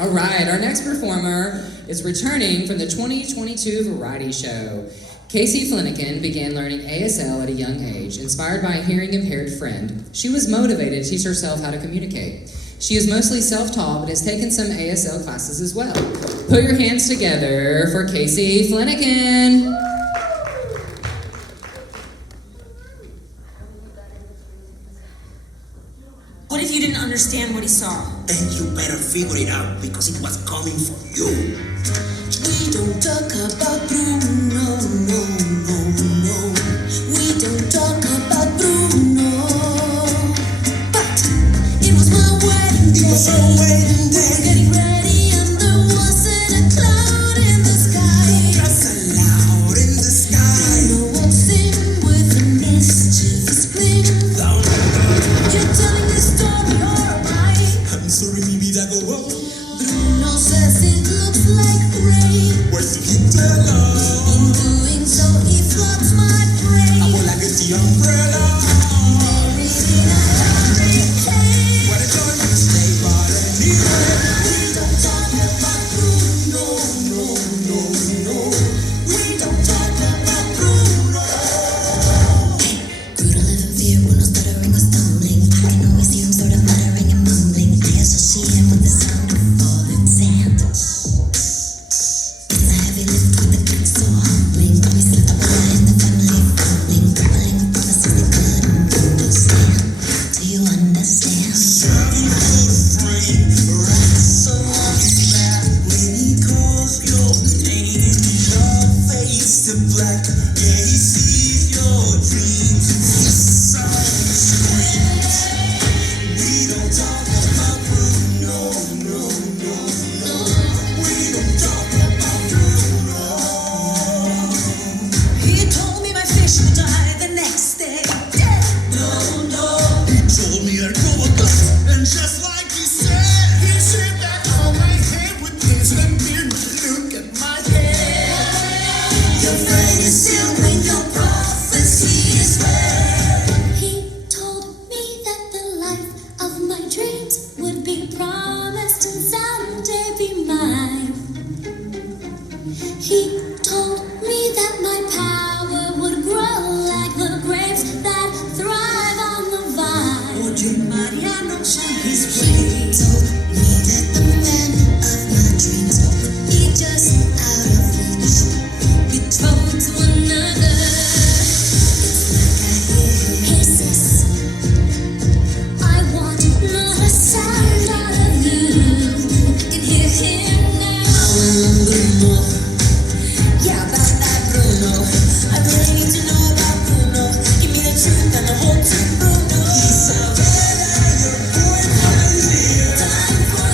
All right, our next performer is returning from the 2022 variety show. Casey Flanagan began learning ASL at a young age, inspired by a hearing-impaired friend. She was motivated to teach herself how to communicate. She is mostly self-taught, but has taken some ASL classes as well. Put your hands together for Casey Flanagan. What if you didn't understand what he saw? Then you better figure it out because it was coming for you. We don't talk about Bruno, no, no, no. We don't talk about Bruno. But it was my wedding day. It was our wedding day. Getting ready and there wasn't a cloud in the sky. Just a loud in the sky. No one sing with a mischievous grin. Down You're telling this story or am I? I'm sorry, mi vida go wrong. Bruno says it looks like rain. Where's the guitar? In doing so, he floods my brain. I will like the umbrella. Buried in a hurricane. What a joy to stay by anyway. We don't talk about Bruno, no, no, no. We don't talk about Bruno. Grew to live in fear, Bruno stuttering or stumbling. I can always hear him sort of muttering and mumbling. I associate him with the sound of falling sand. It's a heavy lift with the kick so humbling. But we still the brother in the family fumbling. Grappling with promises they couldn't understand. Do you understand? 7-foot frame, rats on his back. When he calls your name, your face to black. Yeah, he sees your dreams. His sound screams. We don't talk about Bruno, no, no, no. We don't talk about Bruno. He told me my fish would die the next day. No, no. He told me I'd go a gut, and just like he said that all my head would things and then look at my head. Your fate is sealed when your prophecy is read. He told me that the life of my dreams would be promised and someday be mine. He told me that my power would grow like the grapes that thrive on the vine. Oye, Mariano, son his He told me that the man of my dreams he just out of reach. We told to another. It's like I hear him hisses. I want not a sound out of you. I can hear him now. Bruno. Yeah, about that Bruno. I really need to know about Bruno. Give me the truth and the whole truth, Bruno. He's out there, your boyfriend here. Time for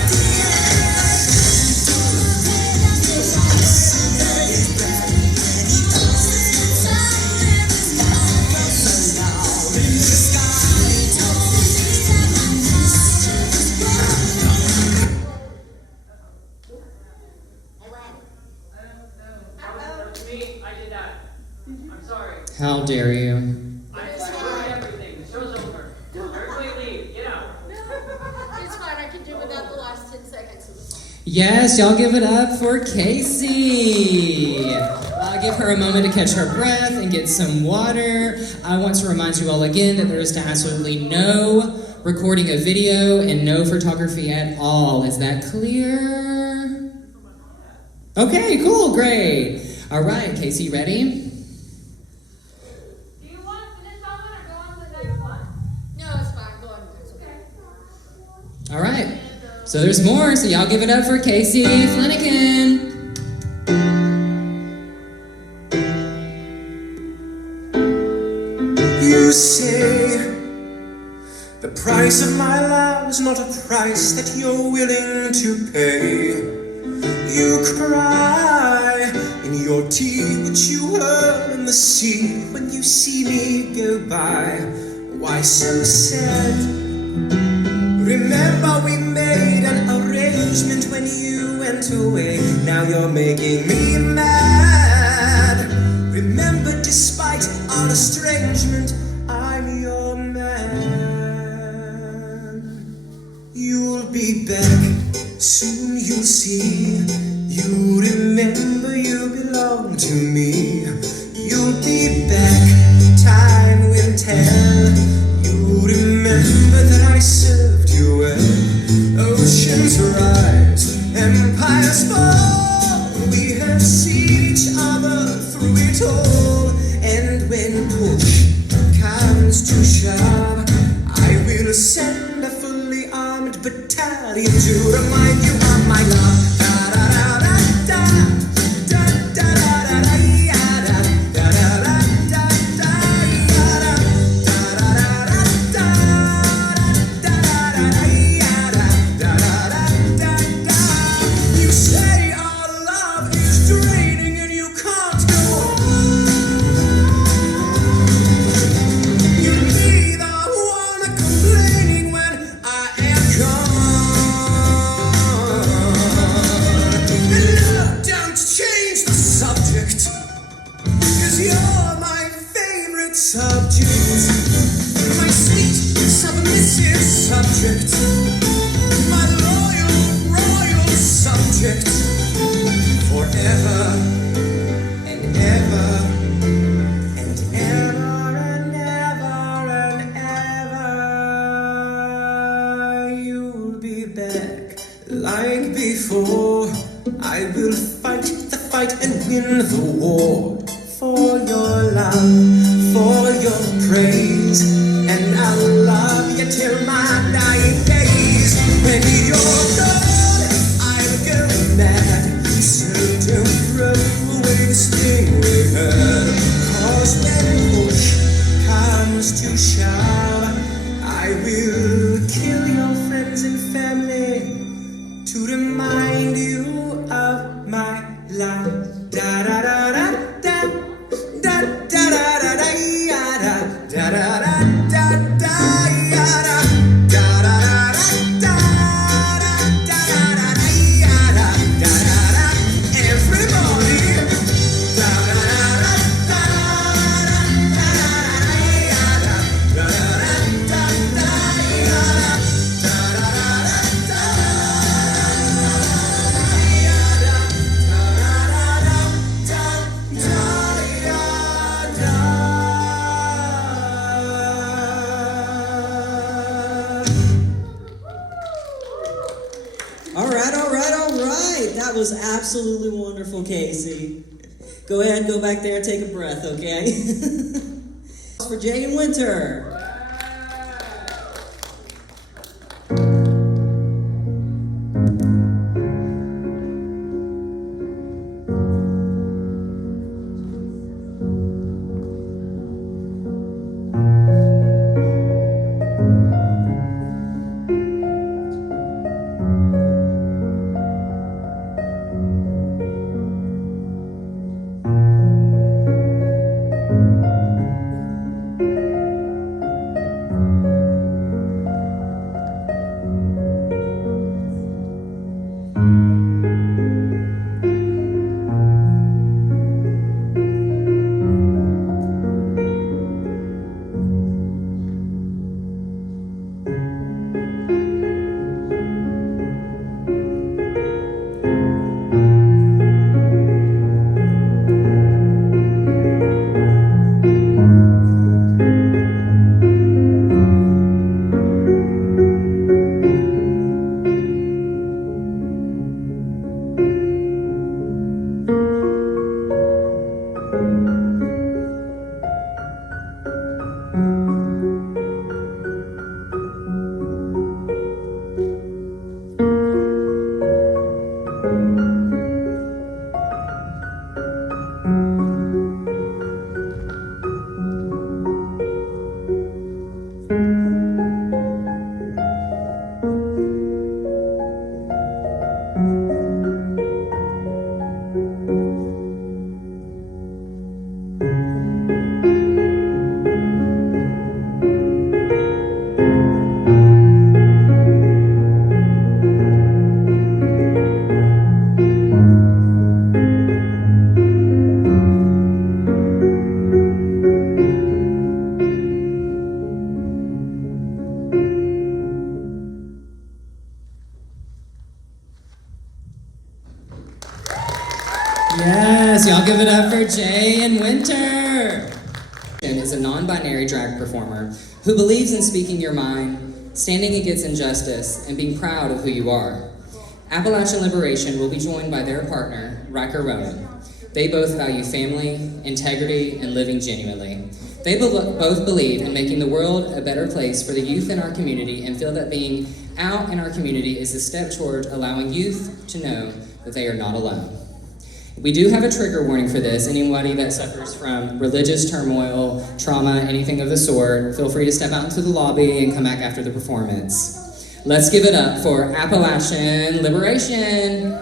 Me, I did that. I'm sorry. How dare you? I ruined everything. The show's over. Everybody leave. Get out. It's fine, I can do without the last 10 seconds of the song. Yes, y'all give it up for Casey. I'll give her a moment to catch her breath and get some water. I want to remind you all again that there is absolutely no recording of video and no photography at all. Is that clear? Okay, cool, great. All right, Casey, ready? Do you want to finish that one or go on to the next one? No, it's fine, go on. It's okay. All right. So there's more, so y'all give it up for Casey Flanagan. You say the price of my love is not a price that you're willing to pay. You cry in your tea, which you hurl in the sea when you see me go by. Why so sad? Remember we made an arrangement when you went away. Now you're making me mad. Remember, despite our estrangement, I'm your man. You'll be back, soon you'll see. You remember you belong to me. has fallen, we have seen each other through it all. And when push comes to shove, I will send a fully armed battalion to remind you of my love. You say our love is draining and you can't go on. You neither wanna complaining when I am gone. And no, don't change the subject, 'cause you're my favorite subject. My sweet, submissive subject. My loyal, royal subject. Forever and ever and ever and ever and ever. You'll be back like before. I will fight the fight and win the war. For your love, for your praise, and I'll love you till my dying days. When you're gone, I'll go mad. So don't throw away the sting we had. 'Cause when push comes to shove, I will kill your friends and family to remind you of my love. Da da da da da da da da da da da da da da da da. That was absolutely wonderful, Casey. Go ahead, go back there and take a breath, okay? For Jay and Winter. Yes, y'all give it up for Jay and Winter. Is a non-binary drag performer who believes in speaking your mind, standing against injustice, and being proud of who you are. Appalachian Liberation will be joined by their partner, Riker Rowan. They both value family, integrity, and living genuinely. They both believe in making the world a better place for the youth in our community and feel that being out in our community is a step toward allowing youth to know that they are not alone. We do have a trigger warning for this. Anybody that suffers from religious turmoil, trauma, anything of the sort, feel free to step out into the lobby and come back after the performance. Let's give it up for Appalachian Liberation.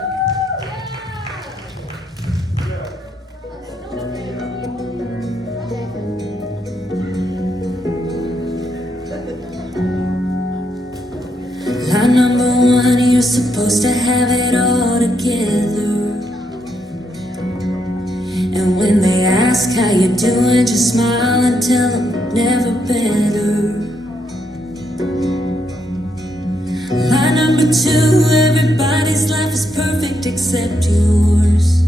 Line number one, you're supposed to have it all together. And when they ask how you doing, just smile and tell them never better. Line number two, everybody's life is perfect except yours.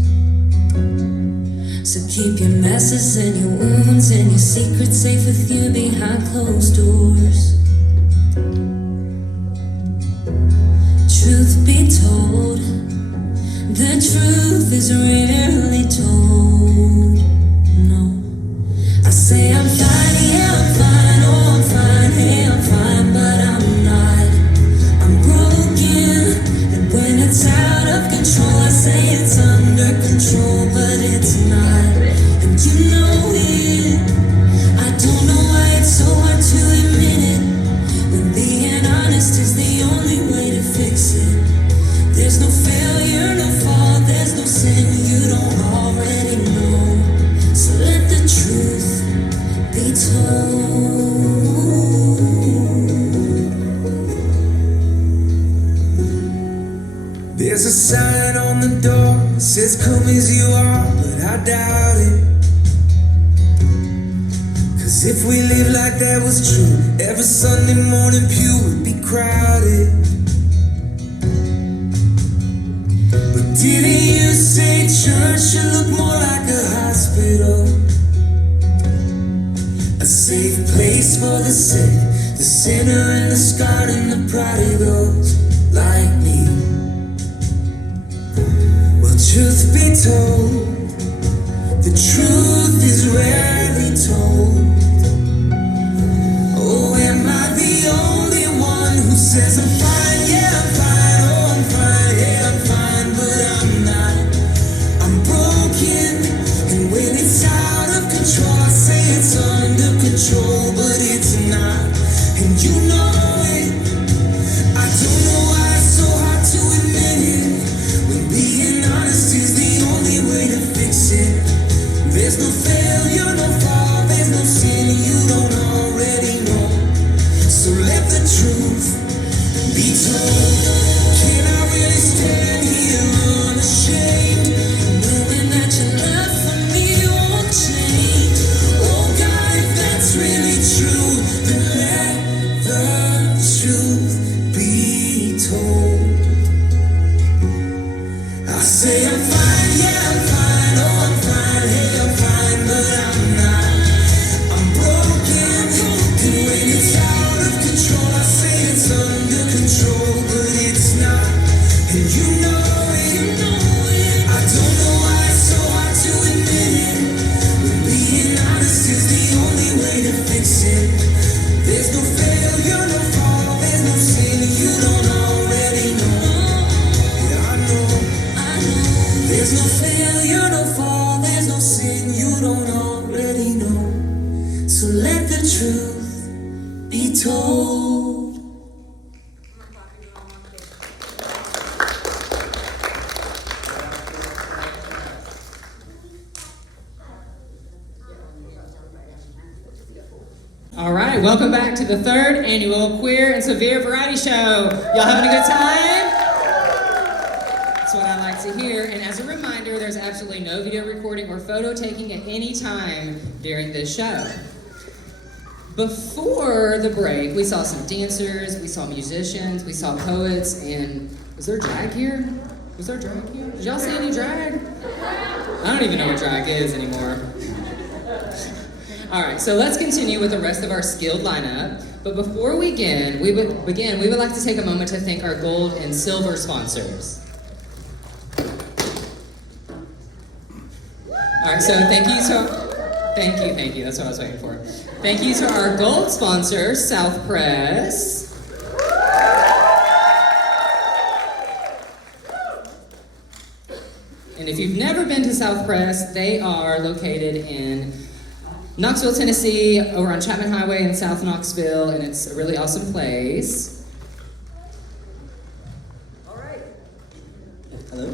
So keep your messes and your wounds and your secrets safe with you behind closed doors. Truth be told, the truth is rarely told. No, I say I'm fine, yeah I'm fine, oh I'm fine, hey I'm fine, but I'm not. I'm broken, and when it's out of control, I say it's under control, but it's not. And you know it. I don't know why it's so hard to admit it, when being honest is the only way to fix it. There's no failure, no fall, there's no sin you don't already know. So let the truth be told. There's a sign on the door that says come as you are, but I doubt it. Cause if we live like that was true, every Sunday morning pew would be crowded. But didn't you say church should look more like a hospital? A safe place for the sick, the sinner and the scarred and the prodigals like me. Well, truth be told, the truth is rarely told. Oh, am I the only one who says I'm fine, yeah I'm fine, oh I'm fine, yeah I'm fine, but I'm not. I'm broken, and when it's out of control, I say it's under control, but it's not. And you know it. I don't know why it's so hard to admit it, when being honest is the only way to fix it. There's no failure, no fall, there's no sin you don't already know. So let the truth be told. Can I really stand here unashamed, knowing that your love for me won't change? Oh God, if that's really true, then let the truth be told. I say I'm fine, yeah I'm fine, oh I'm fine, hey I'm fine, but I'm not. I'm broken, and when it's out of control, I say it's under control, but it's not. And you know it. I don't know why it's so hard to admit it, when being honest is the only way to fix it. There's no failure, no fall, there's no sin you don't already know. Yeah, I know. There's no failure, no fall, there's no sin you don't already know. So let the truth be told. All right, welcome back to the third annual Queer and Sevier Variety Show. Y'all having a good time? That's what I like to hear. And as a reminder, there's absolutely no video recording or photo taking at any time during this show. Before the break, we saw some dancers, we saw musicians, we saw poets, and was there drag here? Was there drag here? Did y'all see any drag? I don't even know what drag is anymore. All right, so let's continue with the rest of our skilled lineup. But before we begin, we would like to take a moment to thank our gold and silver sponsors. All right, so thank you, that's what I was waiting for. Thank you to our gold sponsor, South Press. And if you've never been to South Press, they are located in Knoxville, Tennessee, over on Chapman Highway in South Knoxville, and it's a really awesome place. All right. Hello?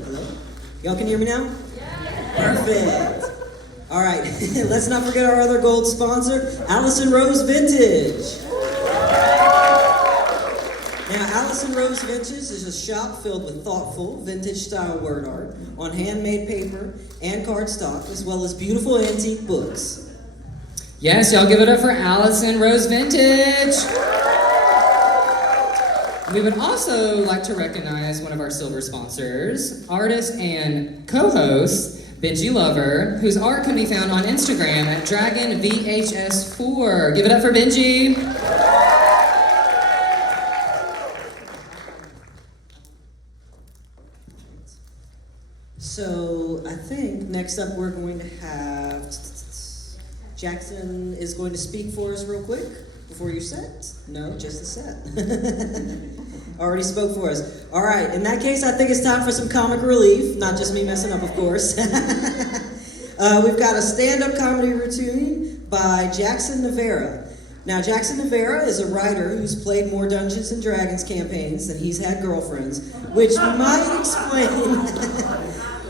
Y'all can hear me now? Yeah. Perfect. All right, let's not forget our other gold sponsor, Allison Rose Vintage. Now, Allison Rose Vintage is a shop filled with thoughtful, vintage-style word art on handmade paper and cardstock, as well as beautiful antique books. Yes, y'all give it up for Allison Rose Vintage. We would also like to recognize one of our silver sponsors, artist and co-host, Benji Lover, whose art can be found on Instagram at DragonVHS4. Give it up for Benji. So I think next up we're going to have Jackson is going to speak for us real quick before your set. No, just the set. Already spoke for us. All right, in that case, I think it's time for some comic relief. Not just me messing up, of course. We've got a stand-up comedy routine by Jackson Navarra. Now, Jackson Navarra is a writer who's played more Dungeons & Dragons campaigns than he's had girlfriends, which might explain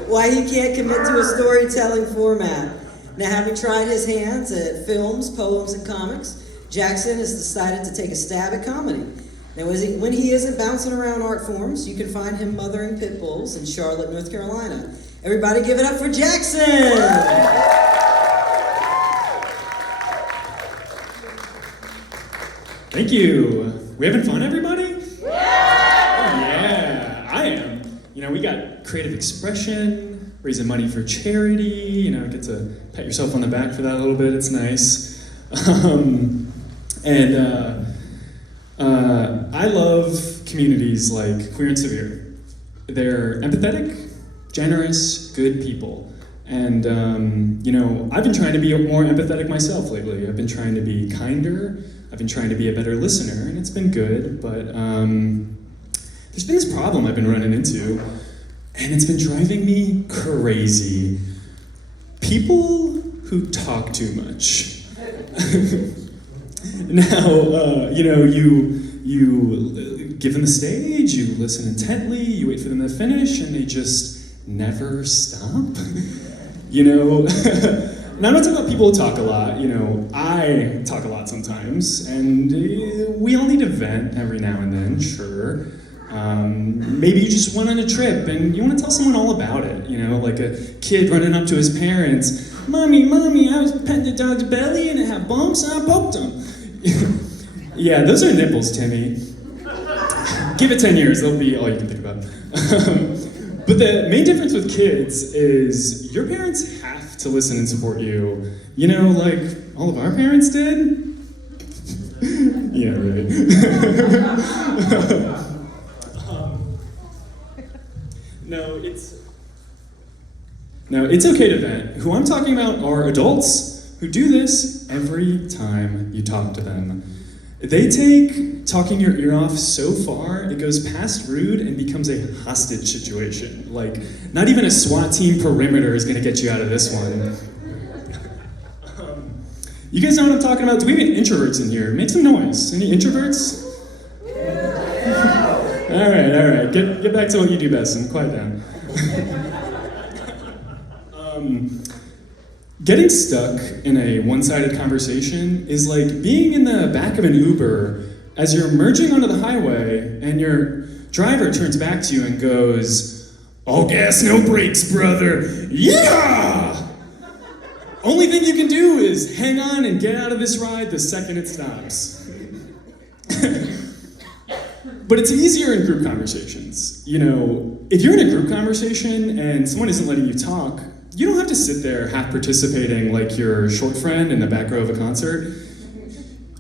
why he can't commit to a storytelling format. Now, having tried his hands at films, poems, and comics, Jackson has decided to take a stab at comedy. Now, when he isn't bouncing around art forms, you can find him mothering pit bulls in Charlotte, North Carolina. Everybody give it up for Jackson! Thank you. We having fun, everybody? Yeah, I am. You know, we got creative expression, raising money for charity, you know, get to pat yourself on the back for that a little bit, it's nice. I love communities like Queer and Sevier. They're empathetic, generous, good people. And, you know, I've been trying to be more empathetic myself lately. I've been trying to be kinder. I've been trying to be a better listener, and it's been good, but there's been this problem I've been running into, and it's been driving me crazy. People who talk too much. Now, you know, you give them the stage, you listen intently, you wait for them to finish, and they just never stop. You know, and I'm not talking about people who talk a lot. You know, I talk a lot sometimes, and we all need to vent every now and then, sure. Maybe you just went on a trip and you want to tell someone all about it, you know, like a kid running up to his parents, Mommy, I was petting the dog's belly and it had bumps and I poked him. Yeah, those are nipples, Timmy. Give it 10 years, they'll be all you can think about. But the main difference with kids is your parents have to listen and support you. You know, like all of our parents did? Yeah, right. No, it's okay to vent. Who I'm talking about are adults who do this every time you talk to them. They take talking your ear off so far, it goes past rude and becomes a hostage situation. Like, not even a SWAT team perimeter is gonna get you out of this one. You guys know what I'm talking about? Do we have any introverts in here? Make some noise. Any introverts? All right. Get back to what you do best and quiet down. Getting stuck in a one-sided conversation is like being in the back of an Uber as you're merging onto the highway and your driver turns back to you and goes, "All gas, no brakes, brother. Yeah!" Only thing you can do is hang on and get out of this ride the second it stops. But it's easier in group conversations. You know, if you're in a group conversation and someone isn't letting you talk, you don't have to sit there half participating like your short friend in the back row of a concert.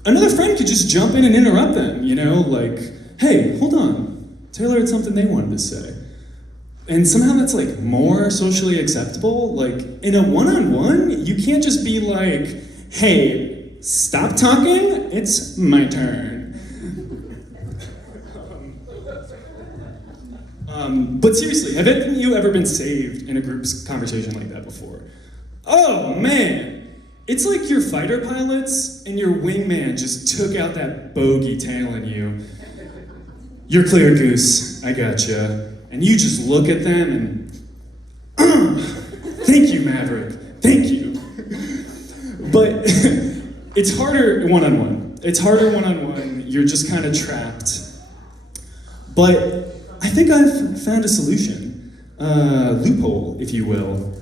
another friend could just jump in and interrupt them, you know, like, hey, hold on, Taylor had something they wanted to say. And somehow that's like more socially acceptable. Like in a one-on-one, you can't just be like, hey, stop talking, it's my turn. But seriously, have any of you ever been saved in a group conversation like that before? Oh man, it's like your fighter pilots and your wingman just took out that bogey tailing you. You're clear, Goose, I gotcha. And you just look at them and, thank you, Maverick, thank you. But it's harder one-on-one. It's harder one-on-one, you're just kind of trapped. But I think I've found a solution, loophole, if you will.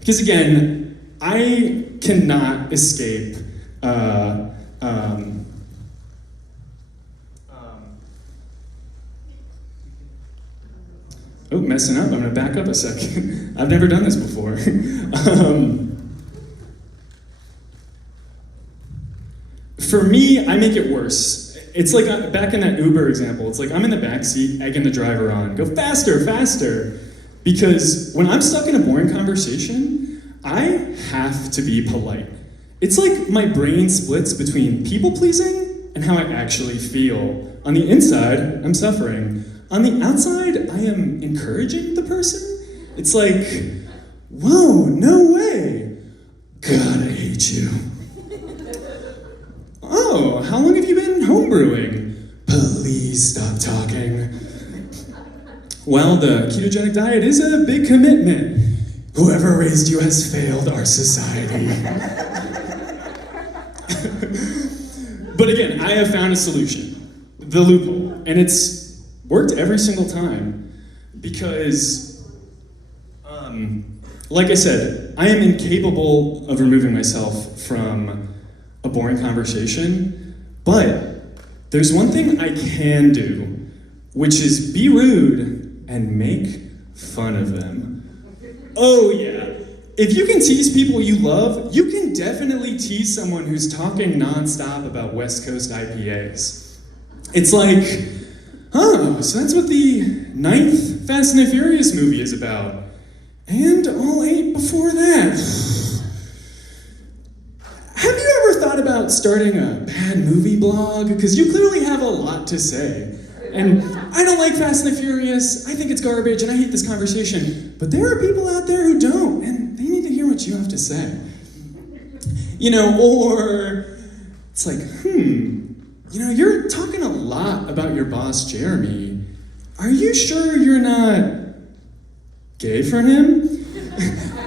Because again, I cannot escape oh, messing up, I'm gonna back up a second. I've never done this before. For me, I make it worse. It's like back in that Uber example, it's like I'm in the back seat egging the driver on. Go faster, faster. Because when I'm stuck in a boring conversation, I have to be polite. It's like my brain splits between people pleasing and how I actually feel. On the inside, I'm suffering. On the outside, I am encouraging the person. It's like, whoa, no way. God, I hate you. Oh, how long have you been homebrewing? Please stop talking. Well, the ketogenic diet is a big commitment. Whoever raised you has failed our society. But again, I have found a solution. The loophole. And it's worked every single time. Because, like I said, I am incapable of removing myself from a boring conversation, but there's one thing I can do, which is be rude and make fun of them. Oh yeah, if you can tease people you love, you can definitely tease someone who's talking nonstop about West Coast IPAs. It's like, oh, so that's what the 9th Fast and the Furious movie is about. And all 8 before that. Have you ever thought about starting a bad movie blog? Because you clearly have a lot to say. And I don't like Fast and the Furious, I think it's garbage, and I hate this conversation. But there are people out there who don't, and they need to hear what you have to say. You know, or it's like, you know, you're talking a lot about your boss, Jeremy. Are you sure you're not gay for him?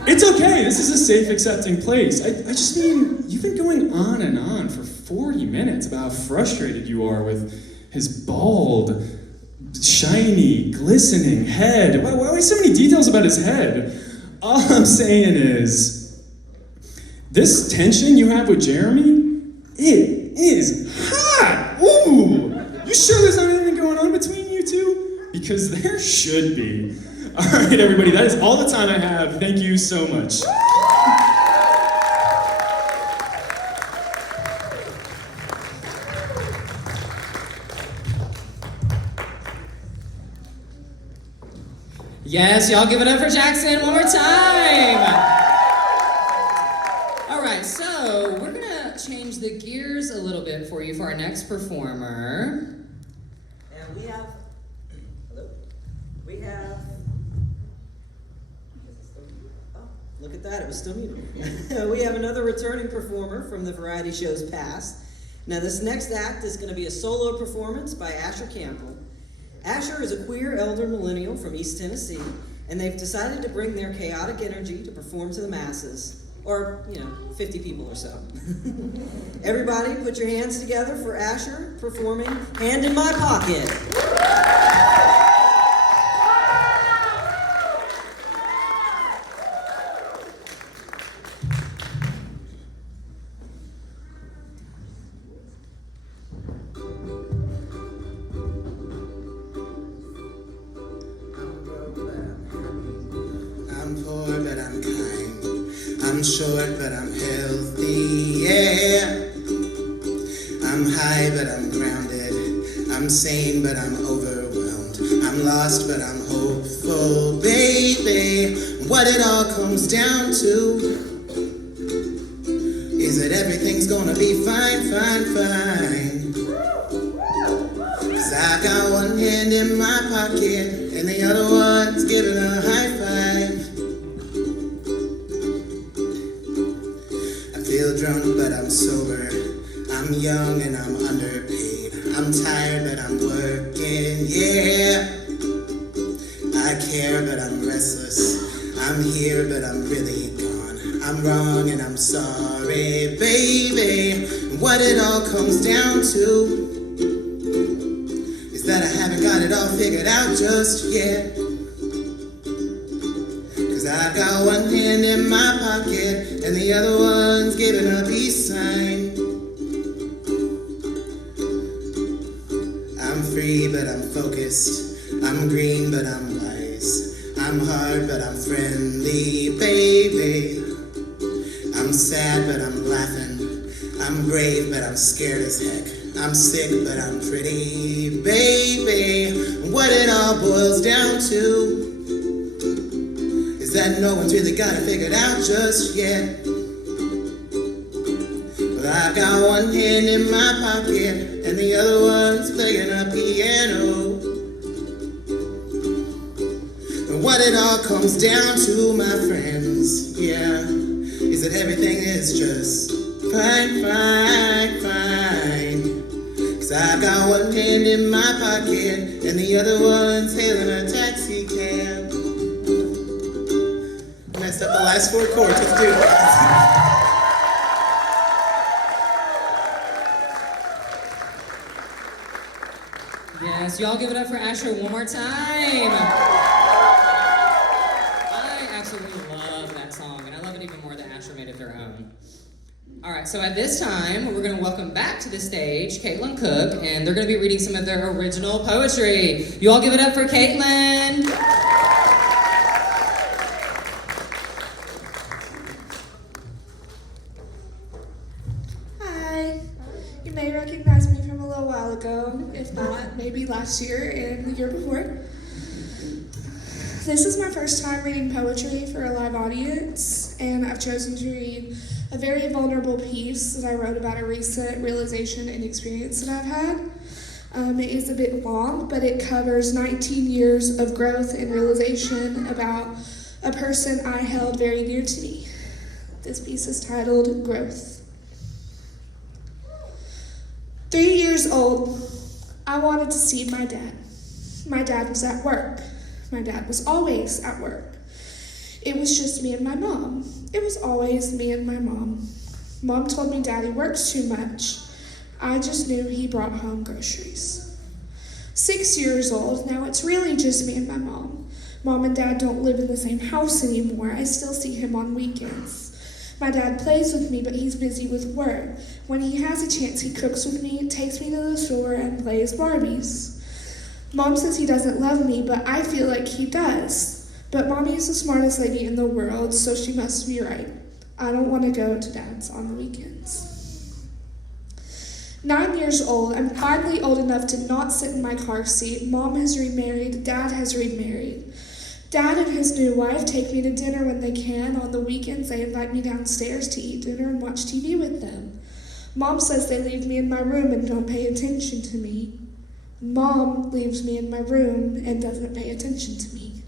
It's okay, this is a safe, accepting place. I just mean, you've been going on and on for 40 minutes about how frustrated you are with his bald, shiny, glistening head. Why so many details about his head? All I'm saying is, this tension you have with Jeremy, it is hot! Ooh! You sure there's not anything going on between you two? Because there should be. All right, everybody, that is all the time I have. Thank you so much. Yes, y'all give it up for Jackson one more time. All right, so we're gonna change the gears a little bit for you for our next performer. And we have, oh, look at that, it was still muted. We have another returning performer from the variety shows past. Now this next act is going to be a solo performance by Asher Campbell. Asher is a queer elder millennial from East Tennessee, and they've decided to bring their chaotic energy to perform to the masses, or, 50 people or so. Everybody put your hands together for Asher performing Hand in My Pocket. I'm poor, but I'm kind. I'm short, but I'm healthy, yeah. but I'm overwhelmed. I'm lost, but I'm hopeful, baby. What it all comes down to is that everything's gonna be fine, fine, fine. 'Cause I got one hand in my pocket and the other one's giving a high five. I feel drunk, but I'm sober. I'm young and I'm underpaid. I'm tired, but I'm working, yeah. I care, but I'm restless. I'm here, but I'm really gone. I'm wrong and I'm sorry, baby. What it all comes down to is that I haven't got it all figured out just yet. 'Cause I've got one hand in my pocket and the other one's giving a peace sign. I'm free, but I'm focused. I'm green, but I'm wise. I'm hard, but I'm friendly, baby. I'm sad, but I'm laughing. I'm brave, but I'm scared as heck. I'm sick, but I'm pretty, baby. What it all boils down to is that no one's really got it figured out just yet. But I've got one hand in my pocket and the other one's playing a piano. And what it all comes down to, my friends, yeah, is that everything is just fine, fine, fine. 'Cause I've got one hand in my pocket and the other one's hailing a taxi cab. Messed up the last 4 chords, let's do it. Yes, y'all give it up for Asher one more time. I absolutely love that song, and I love it even more that Asher made it their own. All right, so at this time, we're going to welcome back to the stage Caitlin Cook, and they're going to be reading some of their original poetry. You all give it up for Caitlin. Hi. You may recognize me from a little while ago, if not, maybe last year and the year before. This is my first time reading poetry for a live audience, and I've chosen to read a very vulnerable piece that I wrote about a recent realization and experience that I've had. It is a bit long, but it covers 19 years of growth and realization about a person I held very dear to me. This piece is titled Growth. 3 years old, I wanted to see my dad. My dad was at work. My dad was always at work. It was just me and my mom. It was always me and my mom. Mom told me Daddy works too much. I just knew he brought home groceries. 6 years old, now it's really just me and my mom. Mom and Dad don't live in the same house anymore. I still see him on weekends. My dad plays with me, but he's busy with work. When he has a chance, he cooks with me, takes me to the store, and plays Barbies. Mom says he doesn't love me, but I feel like he does. But Mommy is the smartest lady in the world, so she must be right. I don't want to go to Dad's on the weekends. 9 years old, I'm finally old enough to not sit in my car seat. Mom has remarried, Dad has remarried. Dad and his new wife take me to dinner when they can. On the weekends, they invite me downstairs to eat dinner and watch TV with them. Mom says they leave me in my room and don't pay attention to me. Mom leaves me in my room and doesn't pay attention to me.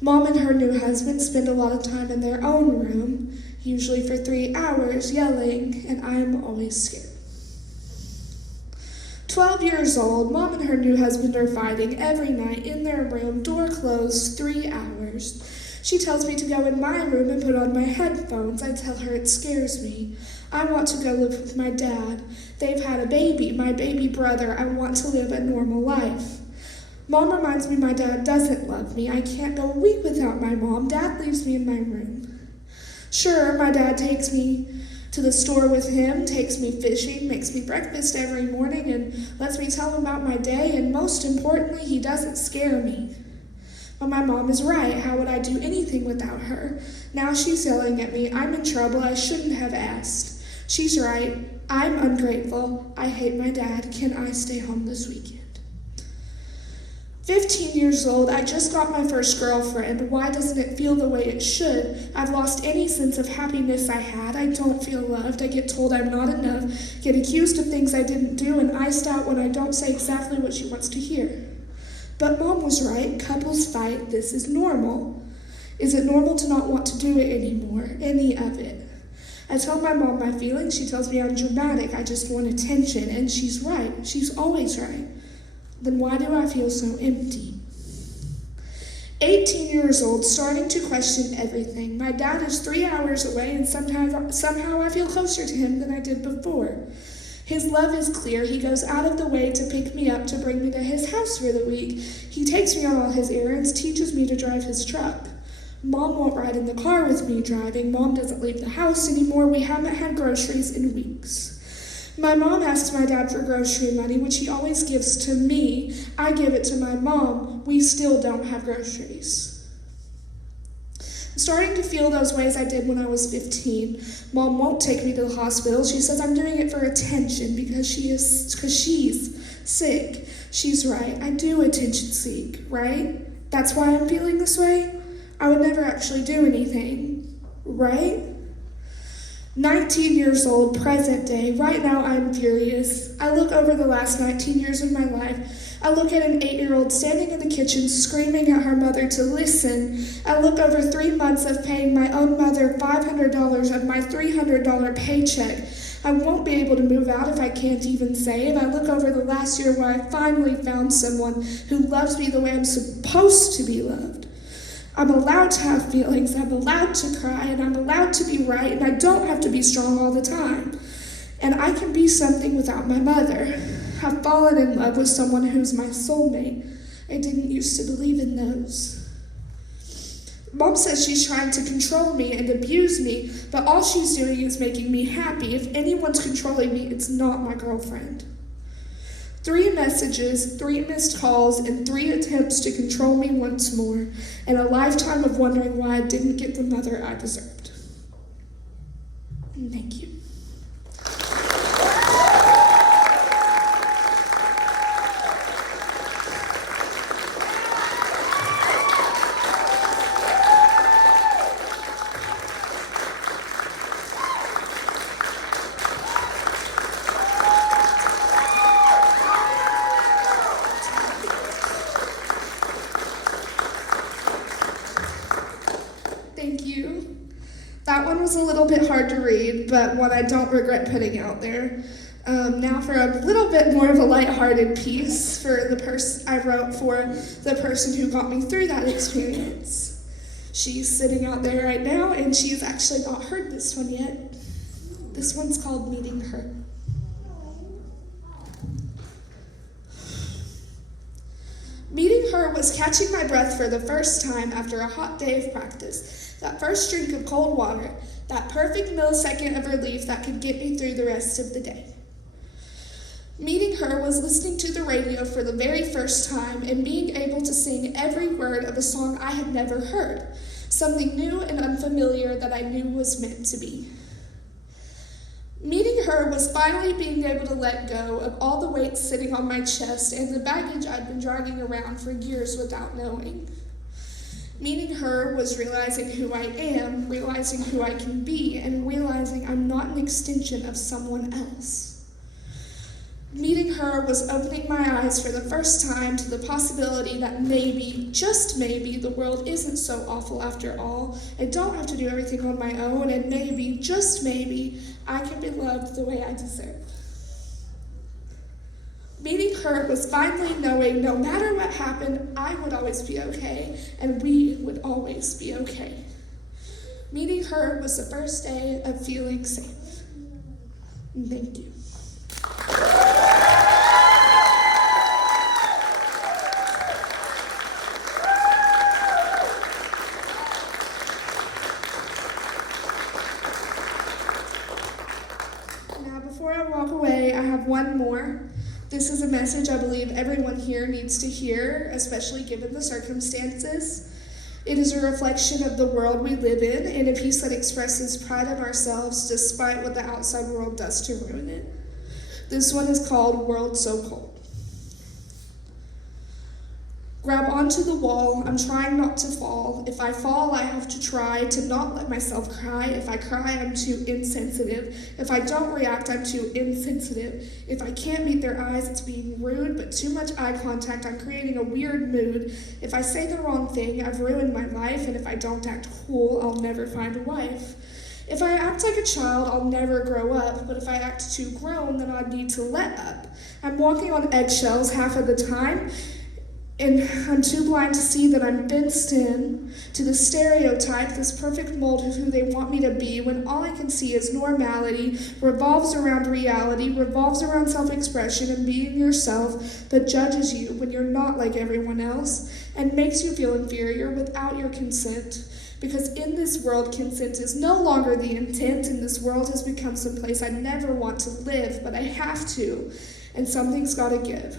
Mom and her new husband spend a lot of time in their own room, usually for 3 hours, yelling, and I'm always scared. 12 years old, Mom and her new husband are fighting every night in their room, door closed, 3 hours. She tells me to go in my room and put on my headphones. I tell her it scares me. I want to go live with my dad. They've had a baby, my baby brother. I want to live a normal life. Mom reminds me my dad doesn't love me. I can't go a week without my mom. Dad leaves me in my room. Sure, my dad takes me to the store with him, takes me fishing, makes me breakfast every morning, and lets me tell him about my day, and most importantly, he doesn't scare me. But my mom is right. How would I do anything without her? Now she's yelling at me. I'm in trouble. I shouldn't have asked. She's right. I'm ungrateful. I hate my dad. Can I stay home this weekend? 15 years old, I just got my first girlfriend. Why doesn't it feel the way it should? I've lost any sense of happiness I had. I don't feel loved. I get told I'm not enough, get accused of things I didn't do, and iced out when I don't say exactly what she wants to hear. But Mom was right. Couples fight. This is normal. Is it normal to not want to do it anymore? Any of it? I tell my mom my feelings. She tells me I'm dramatic. I just want attention. And she's right. She's always right. Then why do I feel so empty? 18 years old, starting to question everything. My dad is 3 hours away, and somehow I feel closer to him than I did before. His love is clear. He goes out of the way to pick me up, to bring me to his house for the week. He takes me on all his errands, teaches me to drive his truck. Mom won't ride in the car with me driving. Mom doesn't leave the house anymore. We haven't had groceries in weeks. My mom asks my dad for grocery money, which he always gives to me. I give it to my mom. We still don't have groceries. I'm starting to feel those ways I did when I was 15. Mom won't take me to the hospital. She says I'm doing it for attention because she's sick. She's right. I do attention seek, right? That's why I'm feeling this way. I would never actually do anything, right? 19 years old, present day. Right now I'm furious. I look over the last 19 years of my life. I look at an 8-year-old standing in the kitchen screaming at her mother to listen. I look over 3 months of paying my own mother $500 of my $300 paycheck. I won't be able to move out if I can't even save. I look over the last year where I finally found someone who loves me the way I'm supposed to be loved. I'm allowed to have feelings, I'm allowed to cry, and I'm allowed to be right, and I don't have to be strong all the time. And I can be something without my mother. I've fallen in love with someone who's my soulmate. I didn't used to believe in those. Mom says she's trying to control me and abuse me, but all she's doing is making me happy. If anyone's controlling me, it's not my girlfriend. 3 messages, 3 missed calls, and 3 attempts to control me once more, and a lifetime of wondering why I didn't get the mother I deserved. Thank you. Thank you. That one was a little bit hard to read, but one I don't regret putting out there. Now for a little bit more of a lighthearted piece for the person I wrote for the person who got me through that experience. She's sitting out there right now, and she's actually not heard this one yet. This one's called Meeting Her. Meeting her was catching my breath for the first time after a hot day of practice. That first drink of cold water, that perfect millisecond of relief that could get me through the rest of the day. Meeting her was listening to the radio for the very first time and being able to sing every word of a song I had never heard, something new and unfamiliar that I knew was meant to be. Meeting her was finally being able to let go of all the weight sitting on my chest and the baggage I'd been dragging around for years without knowing. Meeting her was realizing who I am, realizing who I can be, and realizing I'm not an extension of someone else. Meeting her was opening my eyes for the first time to the possibility that maybe, just maybe, the world isn't so awful after all. I don't have to do everything on my own, and maybe, just maybe, I can be loved the way I deserve. Meeting her was finally knowing no matter what happened, I would always be okay, and we would always be okay. Meeting her was the first day of feeling safe. Thank you. Now, before I walk away, I have one more. This is a message I believe everyone here needs to hear, especially given the circumstances. It is a reflection of the world we live in and a piece that expresses pride in ourselves despite what the outside world does to ruin it. This one is called World So Cold. Grab onto the wall, I'm trying not to fall. If I fall, I have to try to not let myself cry. If I cry, I'm too insensitive. If I don't react, I'm too insensitive. If I can't meet their eyes, it's being rude, but too much eye contact, I'm creating a weird mood. If I say the wrong thing, I've ruined my life, and if I don't act cool, I'll never find a wife. If I act like a child, I'll never grow up, but if I act too grown, then I need to let up. I'm walking on eggshells half of the time, and I'm too blind to see that I'm fenced in to the stereotype, this perfect mold of who they want me to be, when all I can see is normality, revolves around reality, revolves around self-expression and being yourself, but judges you when you're not like everyone else, and makes you feel inferior without your consent. Because in this world, consent is no longer the intent, and this world has become some place I never want to live, but I have to, and something's gotta give.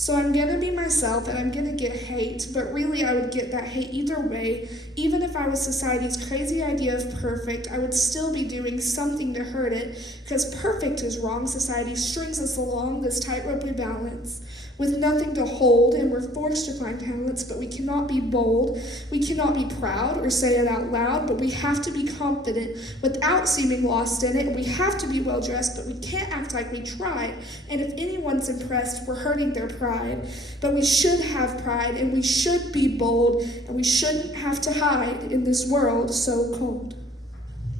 So I'm gonna be myself, and I'm gonna get hate, but really I would get that hate either way. Even if I was society's crazy idea of perfect, I would still be doing something to hurt it, because perfect is wrong. Society strings us along this tightrope we balance, with nothing to hold, and we're forced to find talents, but we cannot be bold, we cannot be proud or say it out loud, but we have to be confident without seeming lost in it, and we have to be well dressed, but we can't act like we tried, and if anyone's impressed, we're hurting their pride. But we should have pride, and we should be bold, and we shouldn't have to hide in this world so cold.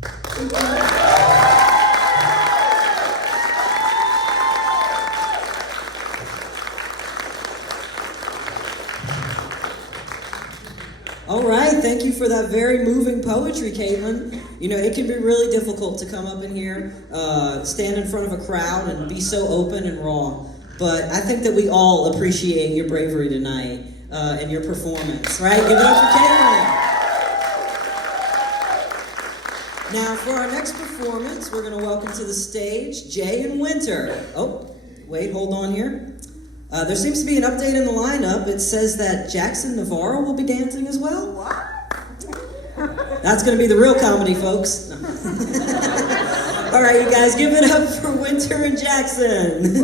Thank you. All right, thank you for that very moving poetry, Caitlin. You know, it can be really difficult to come up in here, stand in front of a crowd, and be so open and raw. But I think that we all appreciate your bravery tonight and your performance, right? Give it up for Caitlin. Now, for our next performance, we're going to welcome to the stage Jay and Winter. Oh, wait, hold on here. There seems to be an update in the lineup. It says that Jackson Navarro will be dancing as well. What? That's going to be the real comedy, folks. All right, you guys, give it up for Winter and Jackson.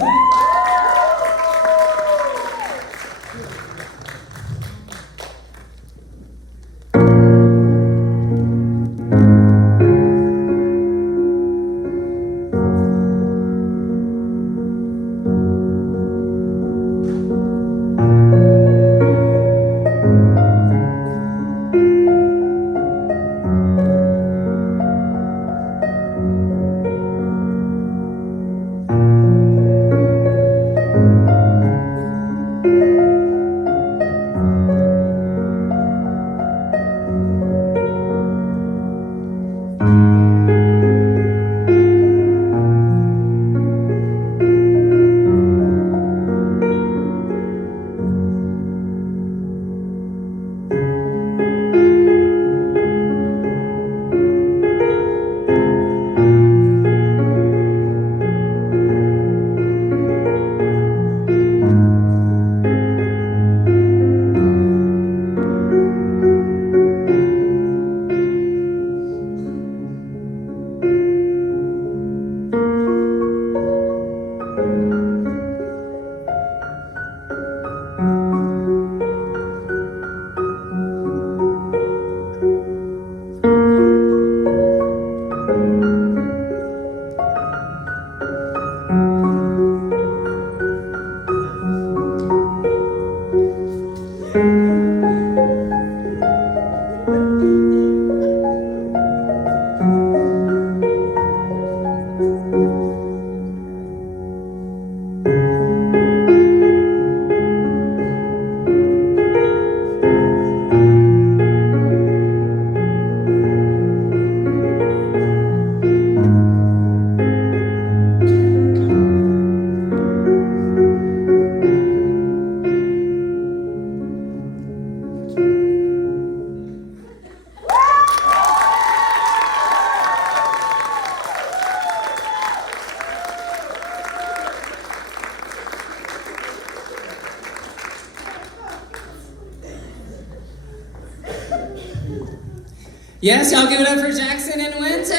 Yes, y'all give it up for Jackson and Winter!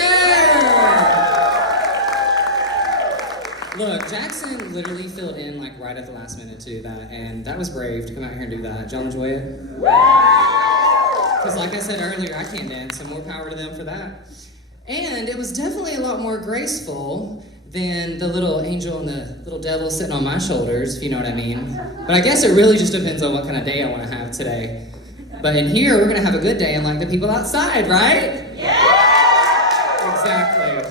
Look, Jackson literally filled in like right at the last minute to that, and that was brave to come out here and do that. Did y'all enjoy it? Because like I said earlier, I can't dance, so more power to them for that. And it was definitely a lot more graceful than the little angel and the little devil sitting on my shoulders, if you know what I mean. But I guess it really just depends on what kind of day I want to have today. But in here, we're going to have a good day and like the people outside, right? Yeah! Exactly.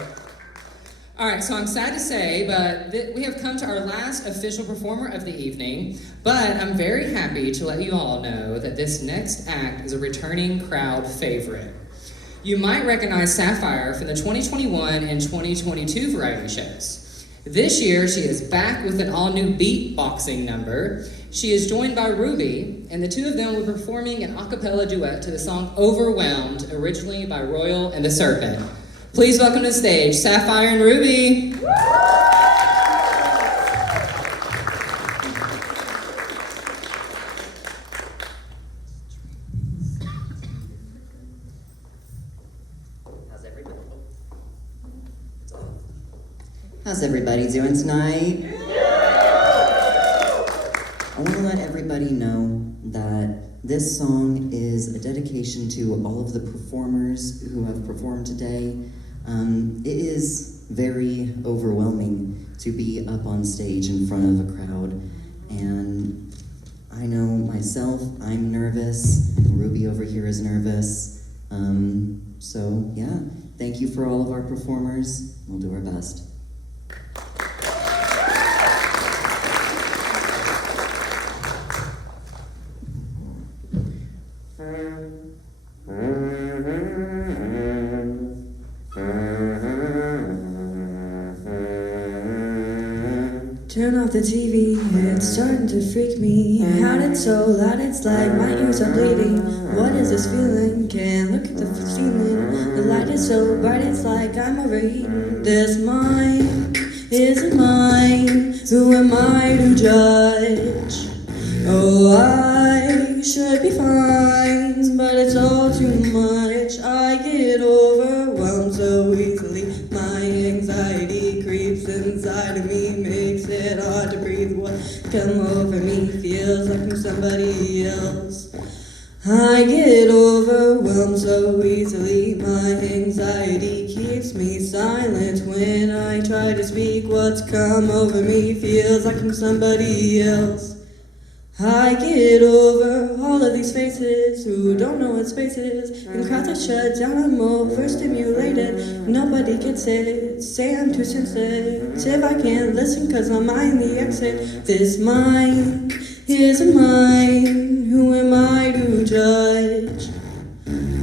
All right, so I'm sad to say, but we have come to our last official performer of the evening, but I'm very happy to let you all know that this next act is a returning crowd favorite. You might recognize Sapphire from the 2021 and 2022 variety shows. This year, she is back with an all-new beatboxing number. She is joined by Ruby, and the two of them were performing an a cappella duet to the song Overwhelmed, originally by Royal and the Serpent. Please welcome to the stage, Sapphire and Ruby. How's everybody doing tonight? I want to let everybody know that this song is a dedication to all of the performers who have performed today. It is very overwhelming to be up on stage in front of a crowd, and I know myself, I'm nervous, and Ruby over here is nervous. So yeah, thank you for all of our performers. We'll do our best. Turn off the TV, it's starting to freak me out. It's so loud, it's like my ears are bleeding. What is this feeling? Can't look at the ceiling. The light is so bright, it's like I'm overheating. This mic isn't mine. Who am I to judge? Oh, I should be fine, but it's all too much. I get overwhelmed so easily. My anxiety creeps inside of me, makes it hard to breathe. What come over me feels like I'm somebody else. I get overwhelmed so easily. My anxiety keeps me silent when I try to speak. What's come over me feels like I'm somebody else. I get over all of these faces who don't know what space is. In crowds that shut down, I'm overstimulated. Nobody gets it. Say I'm too sensitive. I can't listen cause I'm eyeing the exit. This mic isn't mine. Who am I to judge?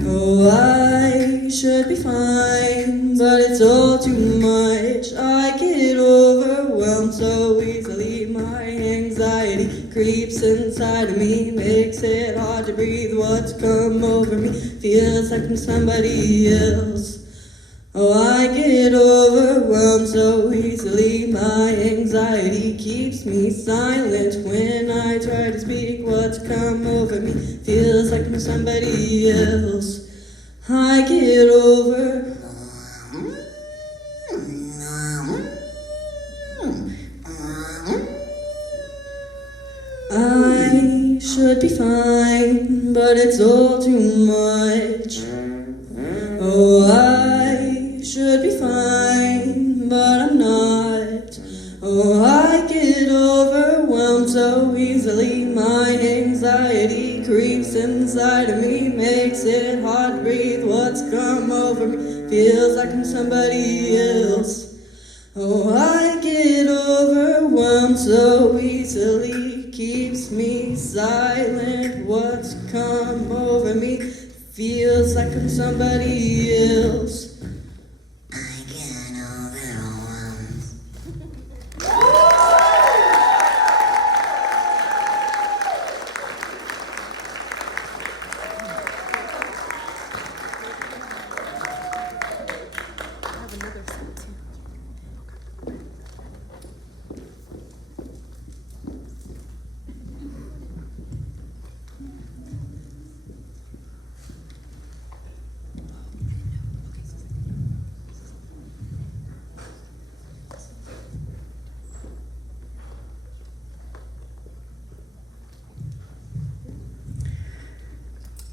Oh, I should be fine, but it's all too much. I get overwhelmed so easily. My anxiety creeps inside of me, makes it hard to breathe. What's come over me feels like I'm somebody else. Oh, I get overwhelmed so easily. My anxiety keeps me silent when I try to speak. What's come over me feels like I'm somebody else. I get over. I should be fine, but it's all too much. Oh, I should be fine, but I'm not. Oh, I get overwhelmed so easily. My anxiety creeps inside of me, makes it hard to breathe. What's come over me feels like I'm somebody else. Oh, I get overwhelmed so easily, keeps me silent. What's come over me feels like I'm somebody else.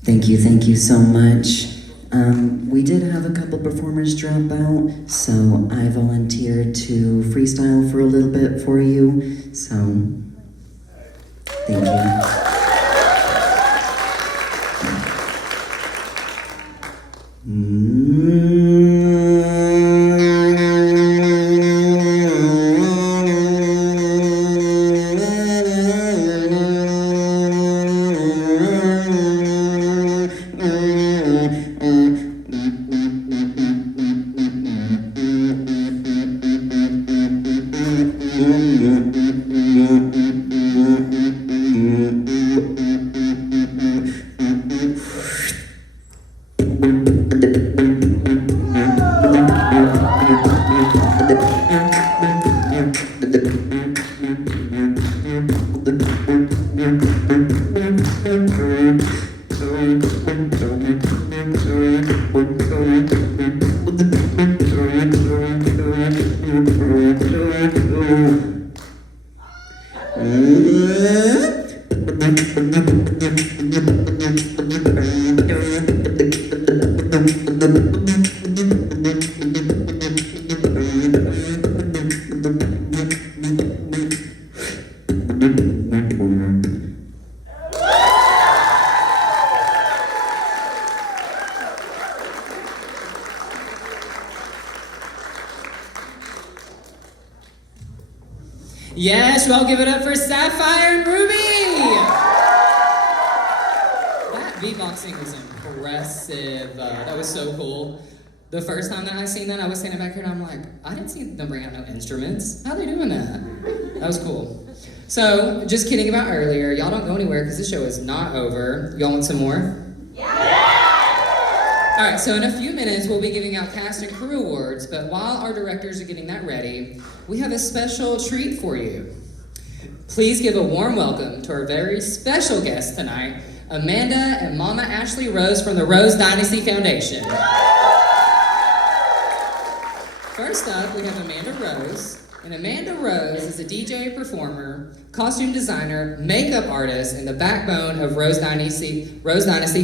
Thank you so much. We did have a couple performers drop out, so I volunteered to freestyle for a little bit for you. So, thank you. Yes, you all give it up for Sapphire and Ruby! That beatboxing was impressive. That was so cool. The first time that I seen that, I was standing back here and I'm like, I didn't see them bring out no instruments. How are they doing that? That was cool. So, just kidding about earlier, y'all don't go anywhere because this show is not over. Y'all want some more? All right, so in a few minutes, we'll be giving out cast and crew awards, but while our directors are getting that ready, we have a special treat for you. Please give a warm welcome to our very special guests tonight, Amanda and Mama Ashley Rose from the Rose Dynasty Foundation. First up, we have Amanda Rose, and Amanda Rose is a DJ, performer, costume designer, makeup artist, and the backbone of Rose Dynasty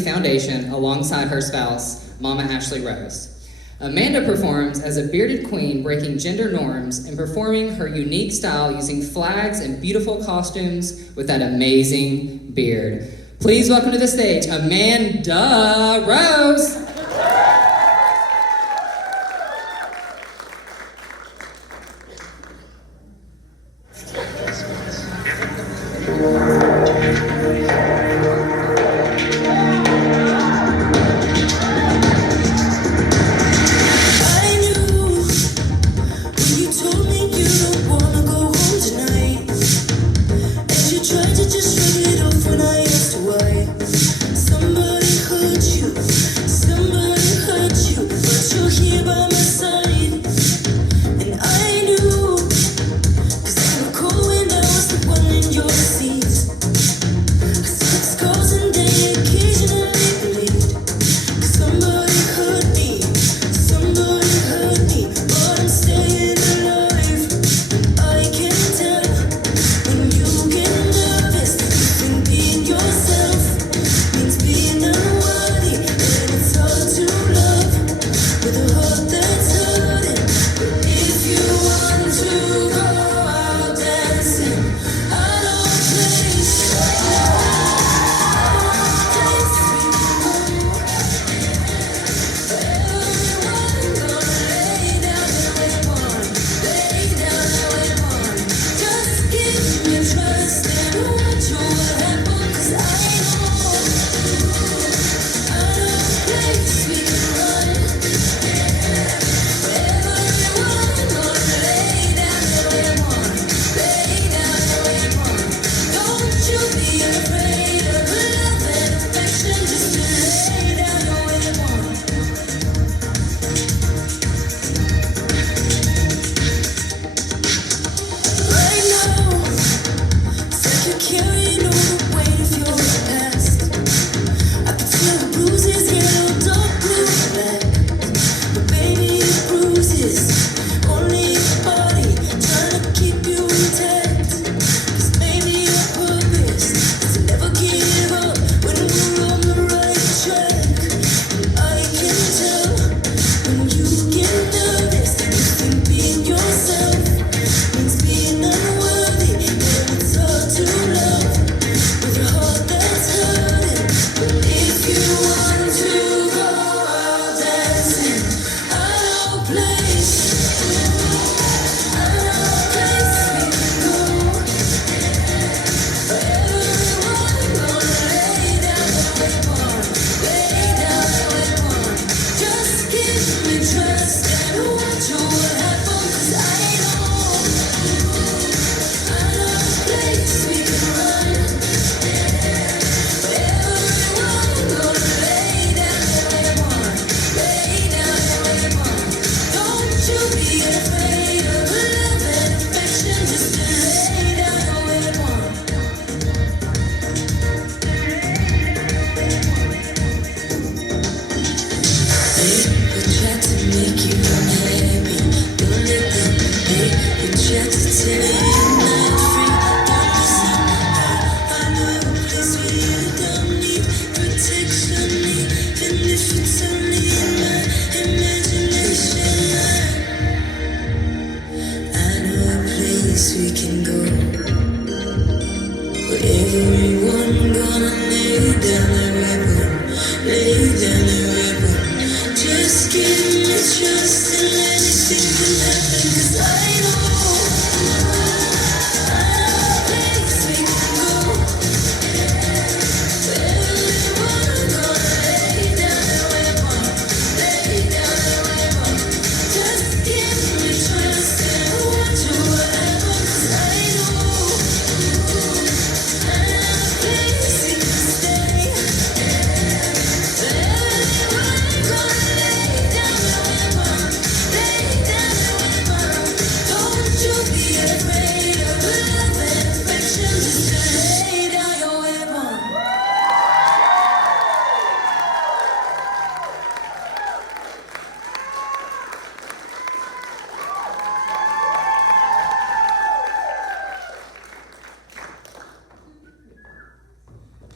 Foundation alongside her spouse, Mama Ashley Rose. Amanda performs as a bearded queen, breaking gender norms and performing her unique style using flags and beautiful costumes with that amazing beard. Please welcome to the stage, Amanda Rose. Somebody hurt you, somebody hurt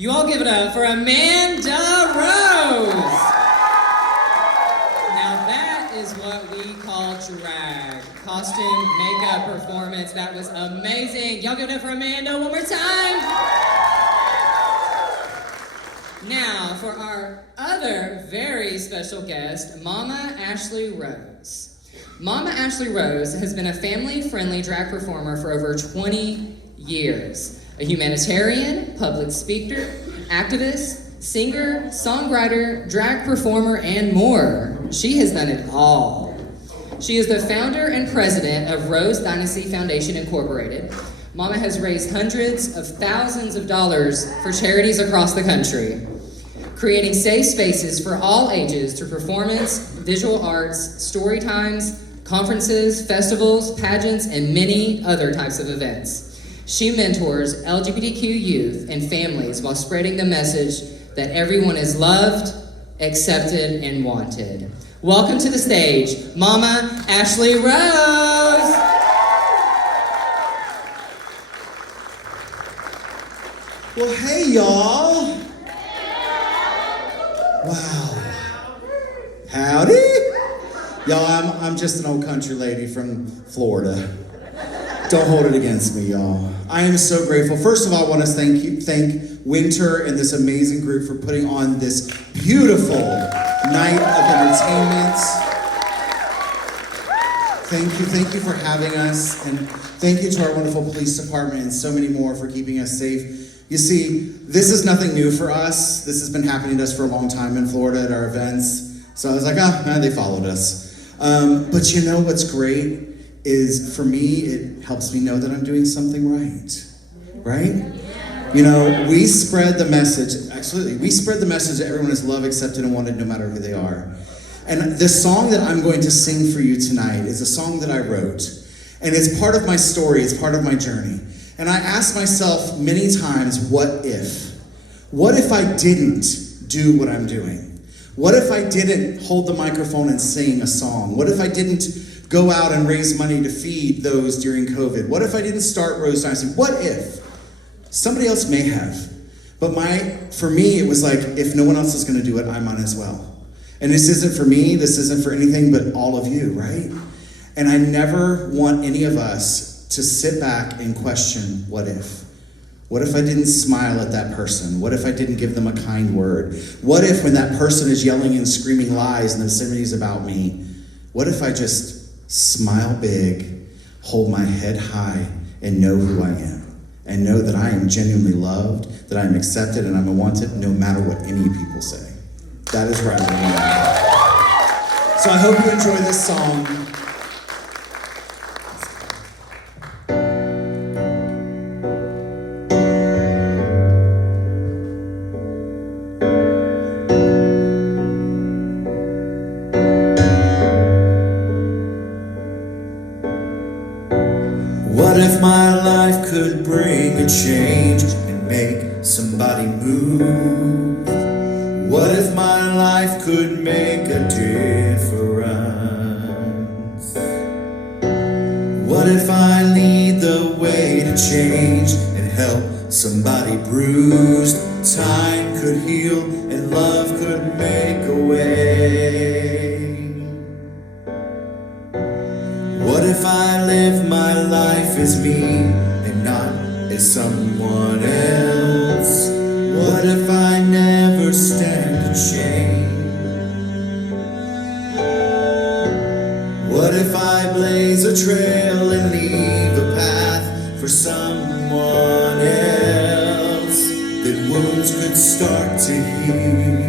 You all give it up for Amanda Rose. Now that is what we call drag. Costume, makeup, performance. That was amazing. Y'all give it up for Amanda one more time. Now for our other very special guest, Mama Ashley Rose. Mama Ashley Rose has been a family-friendly drag performer for over 20 years. A humanitarian, public speaker, activist, singer, songwriter, drag performer, and more. She has done it all. She is the founder and president of Rose Dynasty Foundation Incorporated. Mama has raised hundreds of thousands of dollars for charities across the country, creating safe spaces for all ages through performance, visual arts, story times, conferences, festivals, pageants, and many other types of events. She mentors LGBTQ youth and families while spreading the message that everyone is loved, accepted, and wanted. Welcome to the stage, Mama Ashley Rose. Well, hey, y'all. Wow. Howdy. Y'all, I'm just an old country lady from Florida. Don't hold it against me, y'all. I am so grateful. First of all, I want to thank Winter and this amazing group for putting on this beautiful night of entertainment. Thank you for having us, and thank you to our wonderful police department and so many more for keeping us safe. You see, this is nothing new for us. This has been happening to us for a long time in Florida at our events. So I was like, they followed us. But you know what's great is, for me, it helps me know that I'm doing something right? You know, we spread the message, absolutely, we spread the message that everyone is loved, accepted, and wanted no matter who they are. And the song that I'm going to sing for you tonight is a song that I wrote. And it's part of my story, it's part of my journey. And I asked myself many times, what if? What if I didn't do what I'm doing? What if I didn't hold the microphone and sing a song? What if I didn't go out and raise money to feed those during COVID? What if I didn't start Rose Dynasty? What if? Somebody else may have. But for me, it was like, if no one else is going to do it, I might as well. And this isn't for me, this isn't for anything but all of you, right? And I never want any of us to sit back and question, what if? What if I didn't smile at that person? What if I didn't give them a kind word? What if, when that person is yelling and screaming lies in the vicinities about me, what if I just smile big, hold my head high, and know who I am? And know that I am genuinely loved, that I am accepted, and I'm wanted no matter what any people say. That is right. So I hope you enjoy this song. What if my life could bring a change and make somebody move? What if my life could make a difference? What if I lead the way to change and help somebody bruised? Time could heal and love could make a way. What if I live my life as me and not as someone else? What if I never stand a change? What if I blaze a trail and leave a path for someone else? Then wounds could start to heal.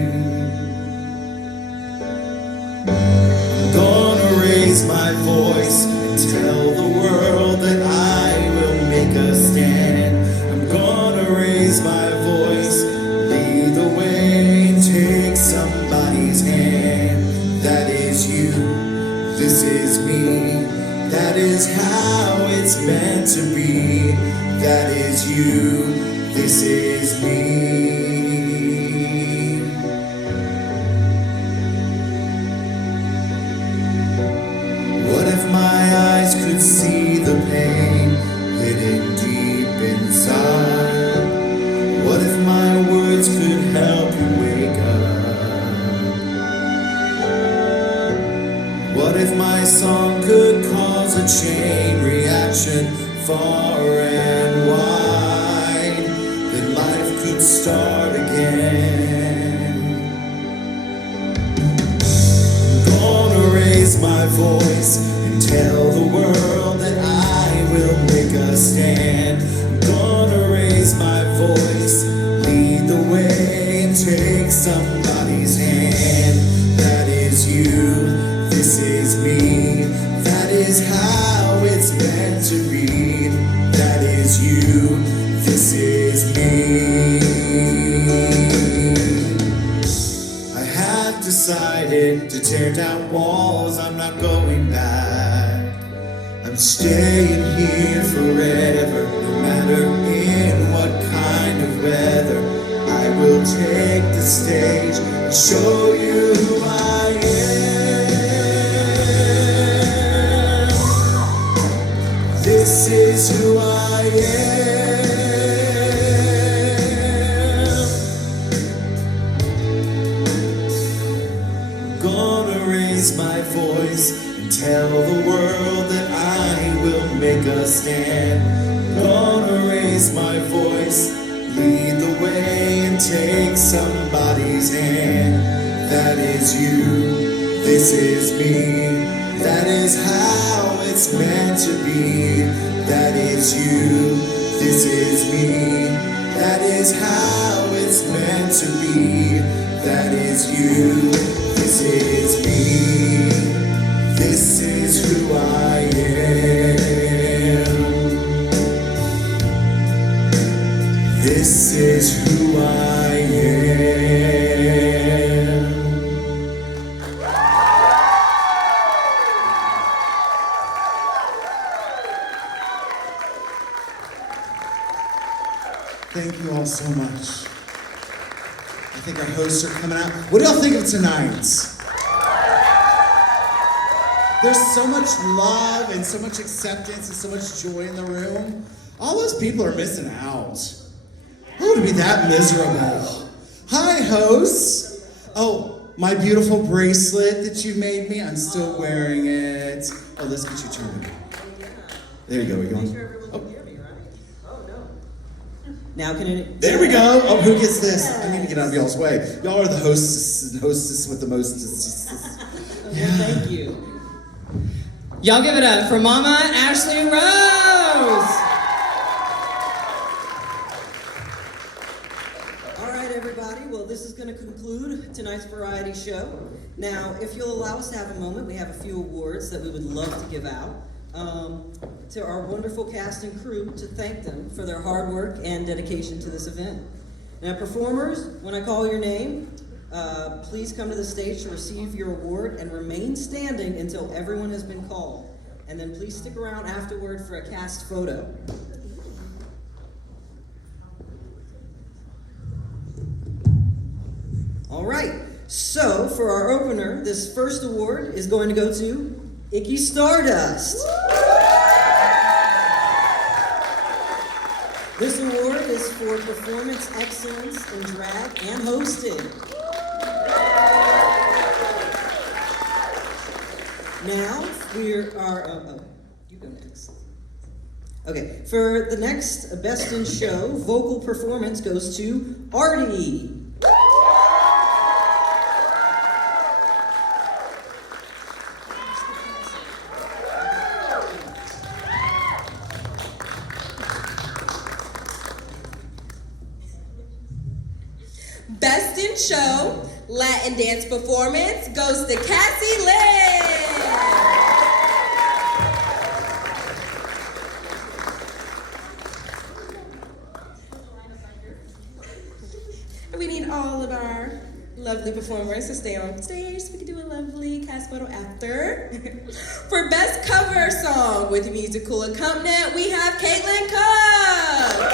I'm gonna raise my voice and tell the world that I will make a stand. I'm gonna raise my voice, lead the way, and take somebody's hand. That is you, this is me, that is how it's meant to be. That is you, this is me. What if my eyes could see the my song could cause a chain reaction far and wide, that life could start again. I'm gonna raise my voice and tell the world that I will make a stand. I'm gonna raise my voice, lead the way, and take somebody's hand. That is you, this is me, that is how it's meant to be. That is you, this is me. I have decided to tear down walls, I'm not going back. I'm staying here forever, no matter in what kind of weather. I will take the stage and show you who I am. This is who I am. I'm gonna raise my voice and tell the world that I will make a stand. I'm gonna raise my voice, lead the way, and take somebody's hand. That is you, this is me, that is how it's meant to be. That is you, this is me, that is how it's meant to be. That is you, this is me, this is who I am. This is who I am. Thank you all so much. I think our hosts are coming out. What do y'all think of tonight? There's so much love and so much acceptance and so much joy in the room. All those people are missing out. Who would be that miserable? Hi, hosts. Oh, my beautiful bracelet that you made me. I'm still wearing it. Oh, let's get you turned. There you go. Are you on? Oh. Now can it? There we go. Oh, who gets this? I need to get out of y'all's way. Y'all are the hostess and hostess with the mostest. Yeah. Well, thank you. Y'all give it up for Mama Ashley Rose. All right, everybody. Well, this is going to conclude tonight's variety show. Now, if you'll allow us to have a moment, we have a few awards that we would love to give out to our wonderful cast and crew to thank them for their hard work and dedication to this event. Now, performers, when I call your name, please come to the stage to receive your award and remain standing until everyone has been called. And then please stick around afterward for a cast photo. All right, so for our opener, this first award is going to go to Icky Stardust. This award is for performance excellence in drag and hosting. Now, you go next. Okay, for the next Best in Show, vocal performance goes to Artie. Best in Show, Latin Dance Performance goes to Cassie Lynn. We need all of our lovely performers to stay on stage so we can do a lovely cast photo after. For Best Cover Song with musical accompaniment, we have Caitlin Cook.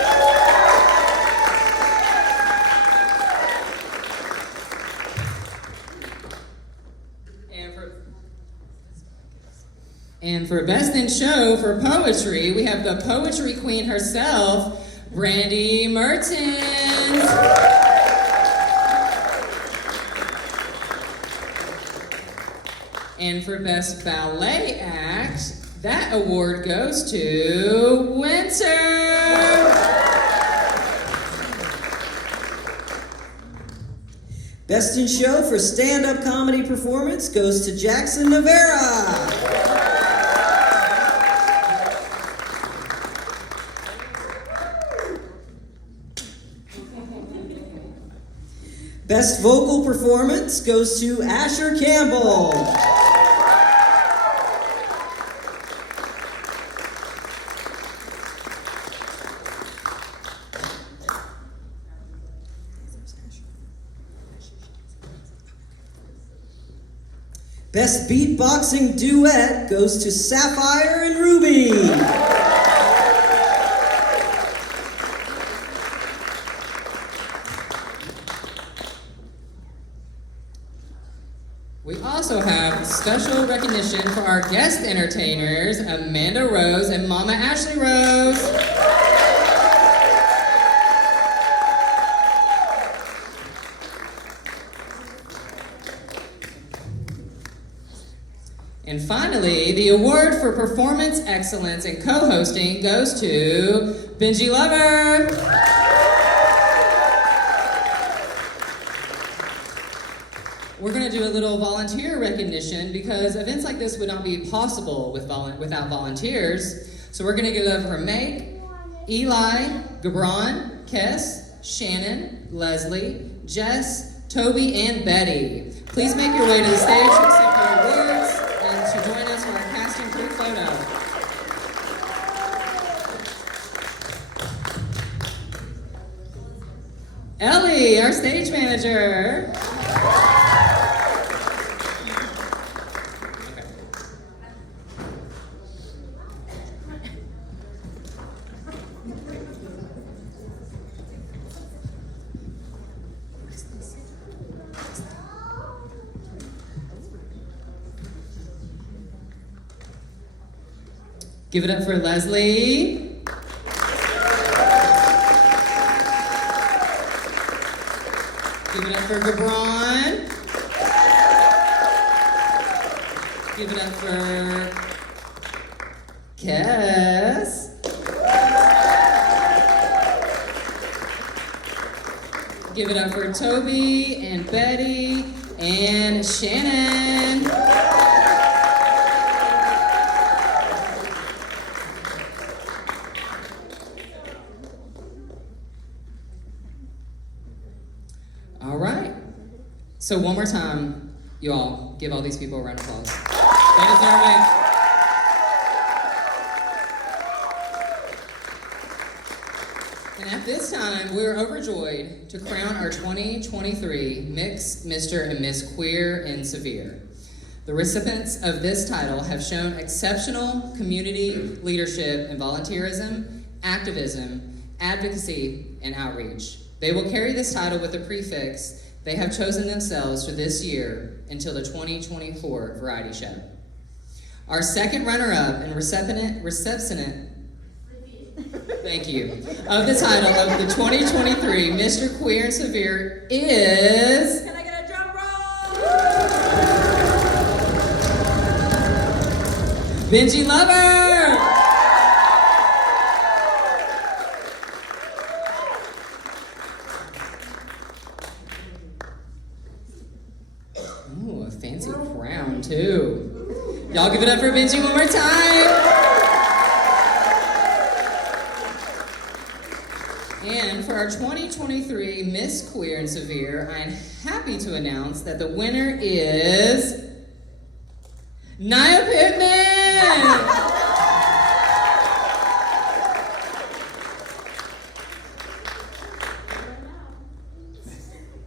And for Best in Show for Poetry, we have the Poetry Queen herself, Brandy Mertens. And for Best Ballet Act, that award goes to Winter. Best in Show for stand-up comedy performance goes to Jackson Navera. Best vocal performance goes to Asher Campbell. Best beatboxing duet goes to Sapphire and Ruby. We also have special recognition for our guest entertainers, Amanda Rose and Mama Ashley Rose. And finally, the award for performance excellence and co-hosting goes to Benji Lover. We're going to do a little volunteer recognition because events like this would not be possible without volunteers. So we're going to give it up for Meg, Eli, Gabron, Kess, Shannon, Leslie, Jess, Toby, and Betty. Please make your way to the stage to accept your awards and to join us for our casting crew photo. Ellie, our stage manager. Give it up for Leslie. Give it up for Gabron. Give it up for Kess. Give it up for Toby and Betty and Shannon. All right. So one more time, you all give all these people a round of applause. They deserve it. And at this time, we're overjoyed to crown our 2023 Mix, Mr. and Miss Queer in Sevier. The recipients of this title have shown exceptional community leadership in volunteerism, activism, advocacy, and outreach. They will carry this title with the prefix they have chosen themselves for this year until the 2024 variety show. Our second runner-up and recipient, thank you, of the title of the 2023 Mr. Queer in Sevier is... Can I get a drum roll? Benji Lover! Ooh, a fancy crown, too. Y'all give it up for Benji one more time. And for our 2023 Miss Queer in Sevier, I'm happy to announce that the winner is Nia Pittman!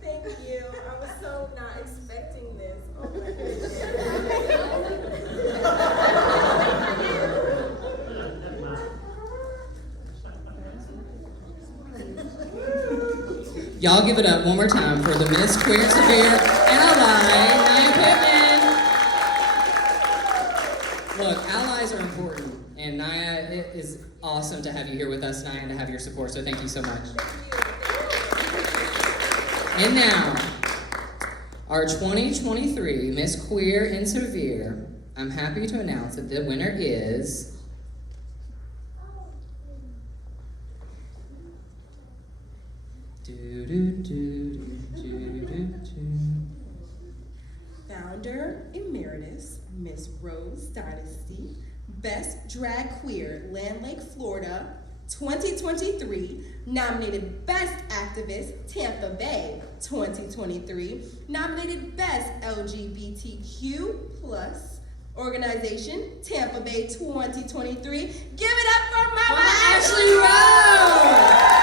Thank you. I was so not expecting this. Oh my goodness. Y'all give it up one more time for the Miss Queer in Sevier ally, Nia Pittman. Look, allies are important, and Nia, it is awesome to have you here with us, Nia, and to have your support, so thank you so much. And now, Our 2023 Miss Queer in Sevier, I'm happy to announce that the winner is Founder Emeritus, Miss Rose Dynasty, Best Drag Queer, Land Lake, Florida, 2023, nominated Best Activist, Tampa Bay, 2023, nominated Best LGBTQ plus organization, Tampa Bay, 2023. Give it up for Mama Ashley Rose!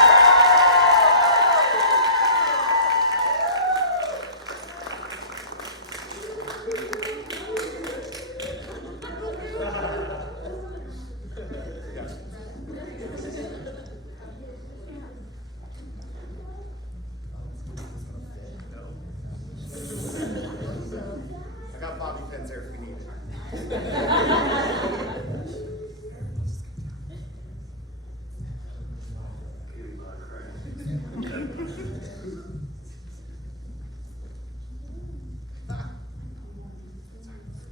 I got bobby pins there if we need it.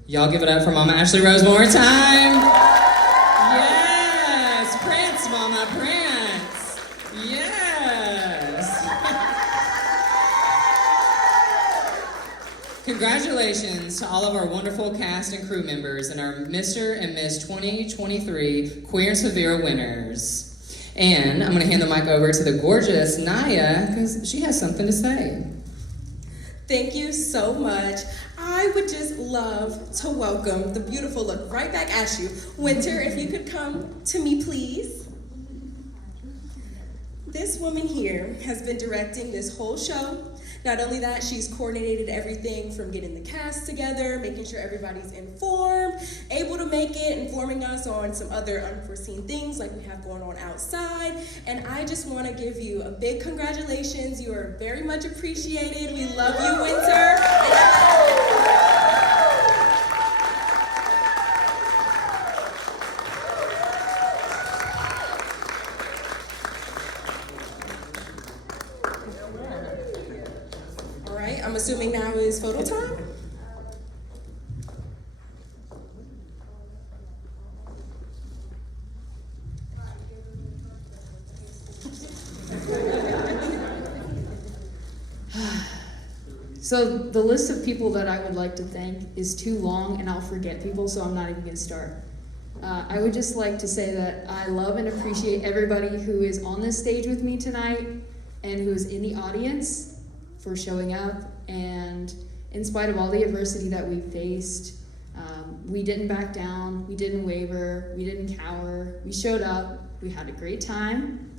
Y'all give it up for Mama Ashley Rose one more time. Yes, Prince, Mama, Prince. Yes. Congratulations to all of our wonderful cast and crew members and our Mr. and Miss 2023 Queer and Sevier winners. And I'm going to hand the mic over to the gorgeous Naya because she has something to say. Thank you so much. I would just love to welcome the beautiful, look right back at you. Winter, if you could come to me, please. This woman here has been directing this whole show. Not only that, she's coordinated everything from getting the cast together, making sure everybody's informed, able to make it, informing us on some other unforeseen things like we have going on outside. And I just want to give you a big congratulations. You are very much appreciated. We love you, Winter. All right, I'm assuming now is photo time. So the list of people that I would like to thank is too long and I'll forget people, so I'm not even gonna start. I would just like to say that I love and appreciate everybody who is on this stage with me tonight and who is in the audience for showing up. And in spite of all the adversity that we faced, we didn't back down, we didn't waver, we didn't cower. We showed up, we had a great time,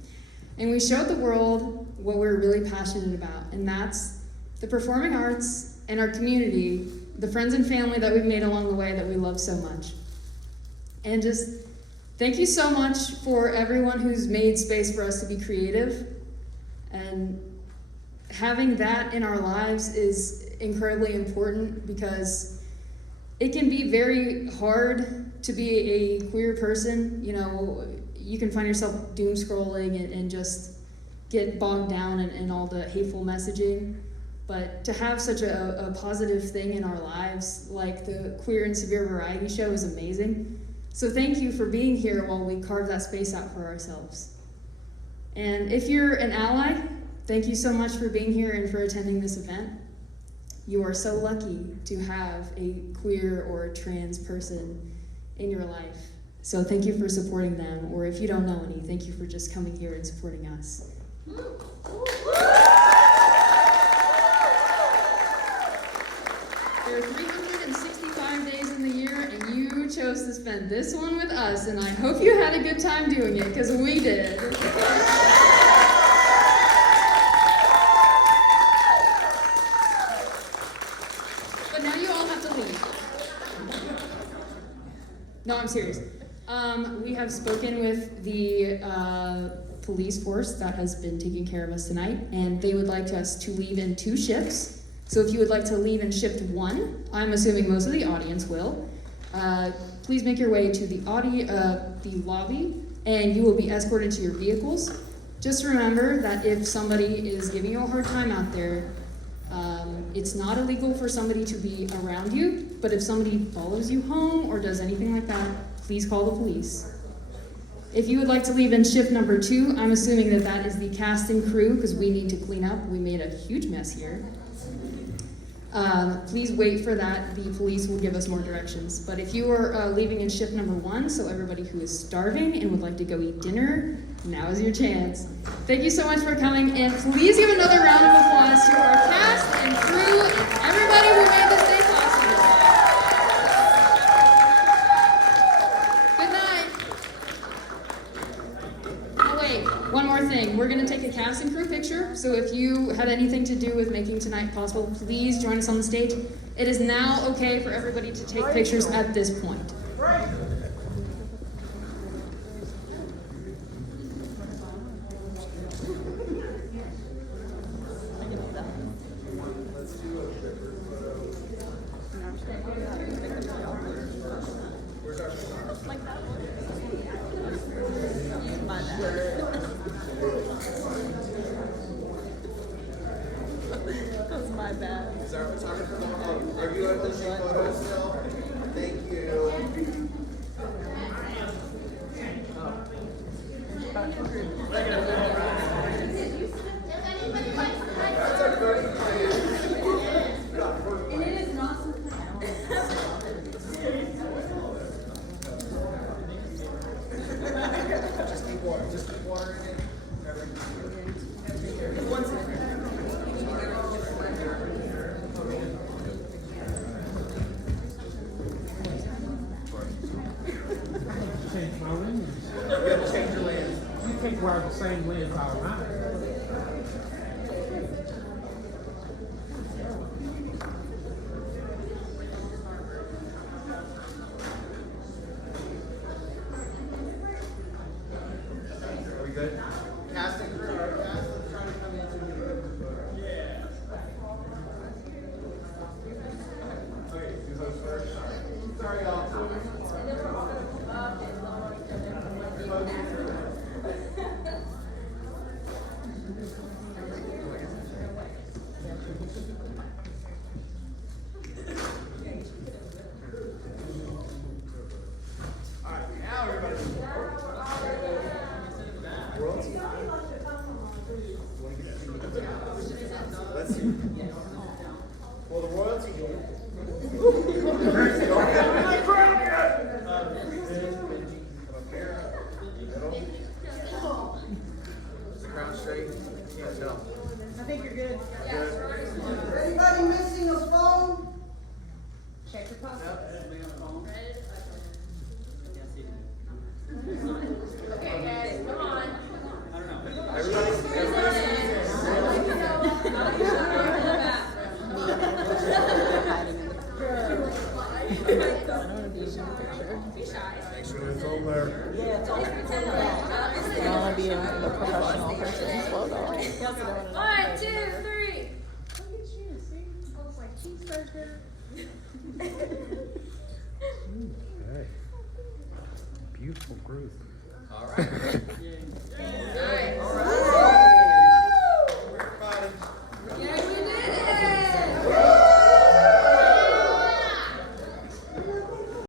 and we showed the world what we're really passionate about, and that's the performing arts and our community, the friends and family that we've made along the way that we love so much. And just thank you so much for everyone who's made space for us to be creative. And having that in our lives is incredibly important because it can be very hard to be a queer person. You know, you can find yourself doom scrolling and just get bogged down in all the hateful messaging. But to have such a positive thing in our lives, like the Queer and Sevier Variety Show, is amazing. So thank you for being here while we carve that space out for ourselves. And if you're an ally, thank you so much for being here and for attending this event. You are so lucky to have a queer or trans person in your life. So thank you for supporting them, or if you don't know any, thank you for just coming here and supporting us. There are 365 days in the year, and you chose to spend this one with us, and I hope you had a good time doing it, because we did. But now you all have to leave. No, I'm serious. We have spoken with the police force that has been taking care of us tonight, and they would like us to leave in 2 shifts. So if you would like to leave in shift 1, I'm assuming most of the audience will, please make your way to the lobby, and you will be escorted to your vehicles. Just remember that if somebody is giving you a hard time out there, It's not illegal for somebody to be around you, but if somebody follows you home or does anything like that, please call the police. If you would like to leave in shift number 2, I'm assuming that that is the cast and crew because we need to clean up. We made a huge mess here. Please wait for that. The police will give us more directions. But if you are leaving in shift number 1, so everybody who is starving and would like to go eat dinner, now is your chance. Thank you so much for coming, and please give another round of applause to our cast and crew and everybody who made this day possible. Good night. Oh wait, one more thing. We're gonna take a cast and crew picture, so if you had anything to do with making tonight possible, please join us on the stage. It is now okay for everybody to take pictures at this point. Are you able to take photos still? Thank you. Just keep water. Just keep water in it. Change my lens. You have to change your lens. You can't wear the same lens all night. Are we good? Casting crew, our cast is trying to come into the yeah. Okay, you host first. Sorry, y'all. Alright, now everybody. Let's see. Well, the royalty Is the crown straight? Can't tell. I think you're good. Good. Anybody missing a phone? Check your pocket. Okay, guys, come on. Thanks for the phone there. I want to be a professional person. Slow down. 1, 2, 3. Look at you, see? Looks like cheeseburger. Okay. Beautiful group. All right.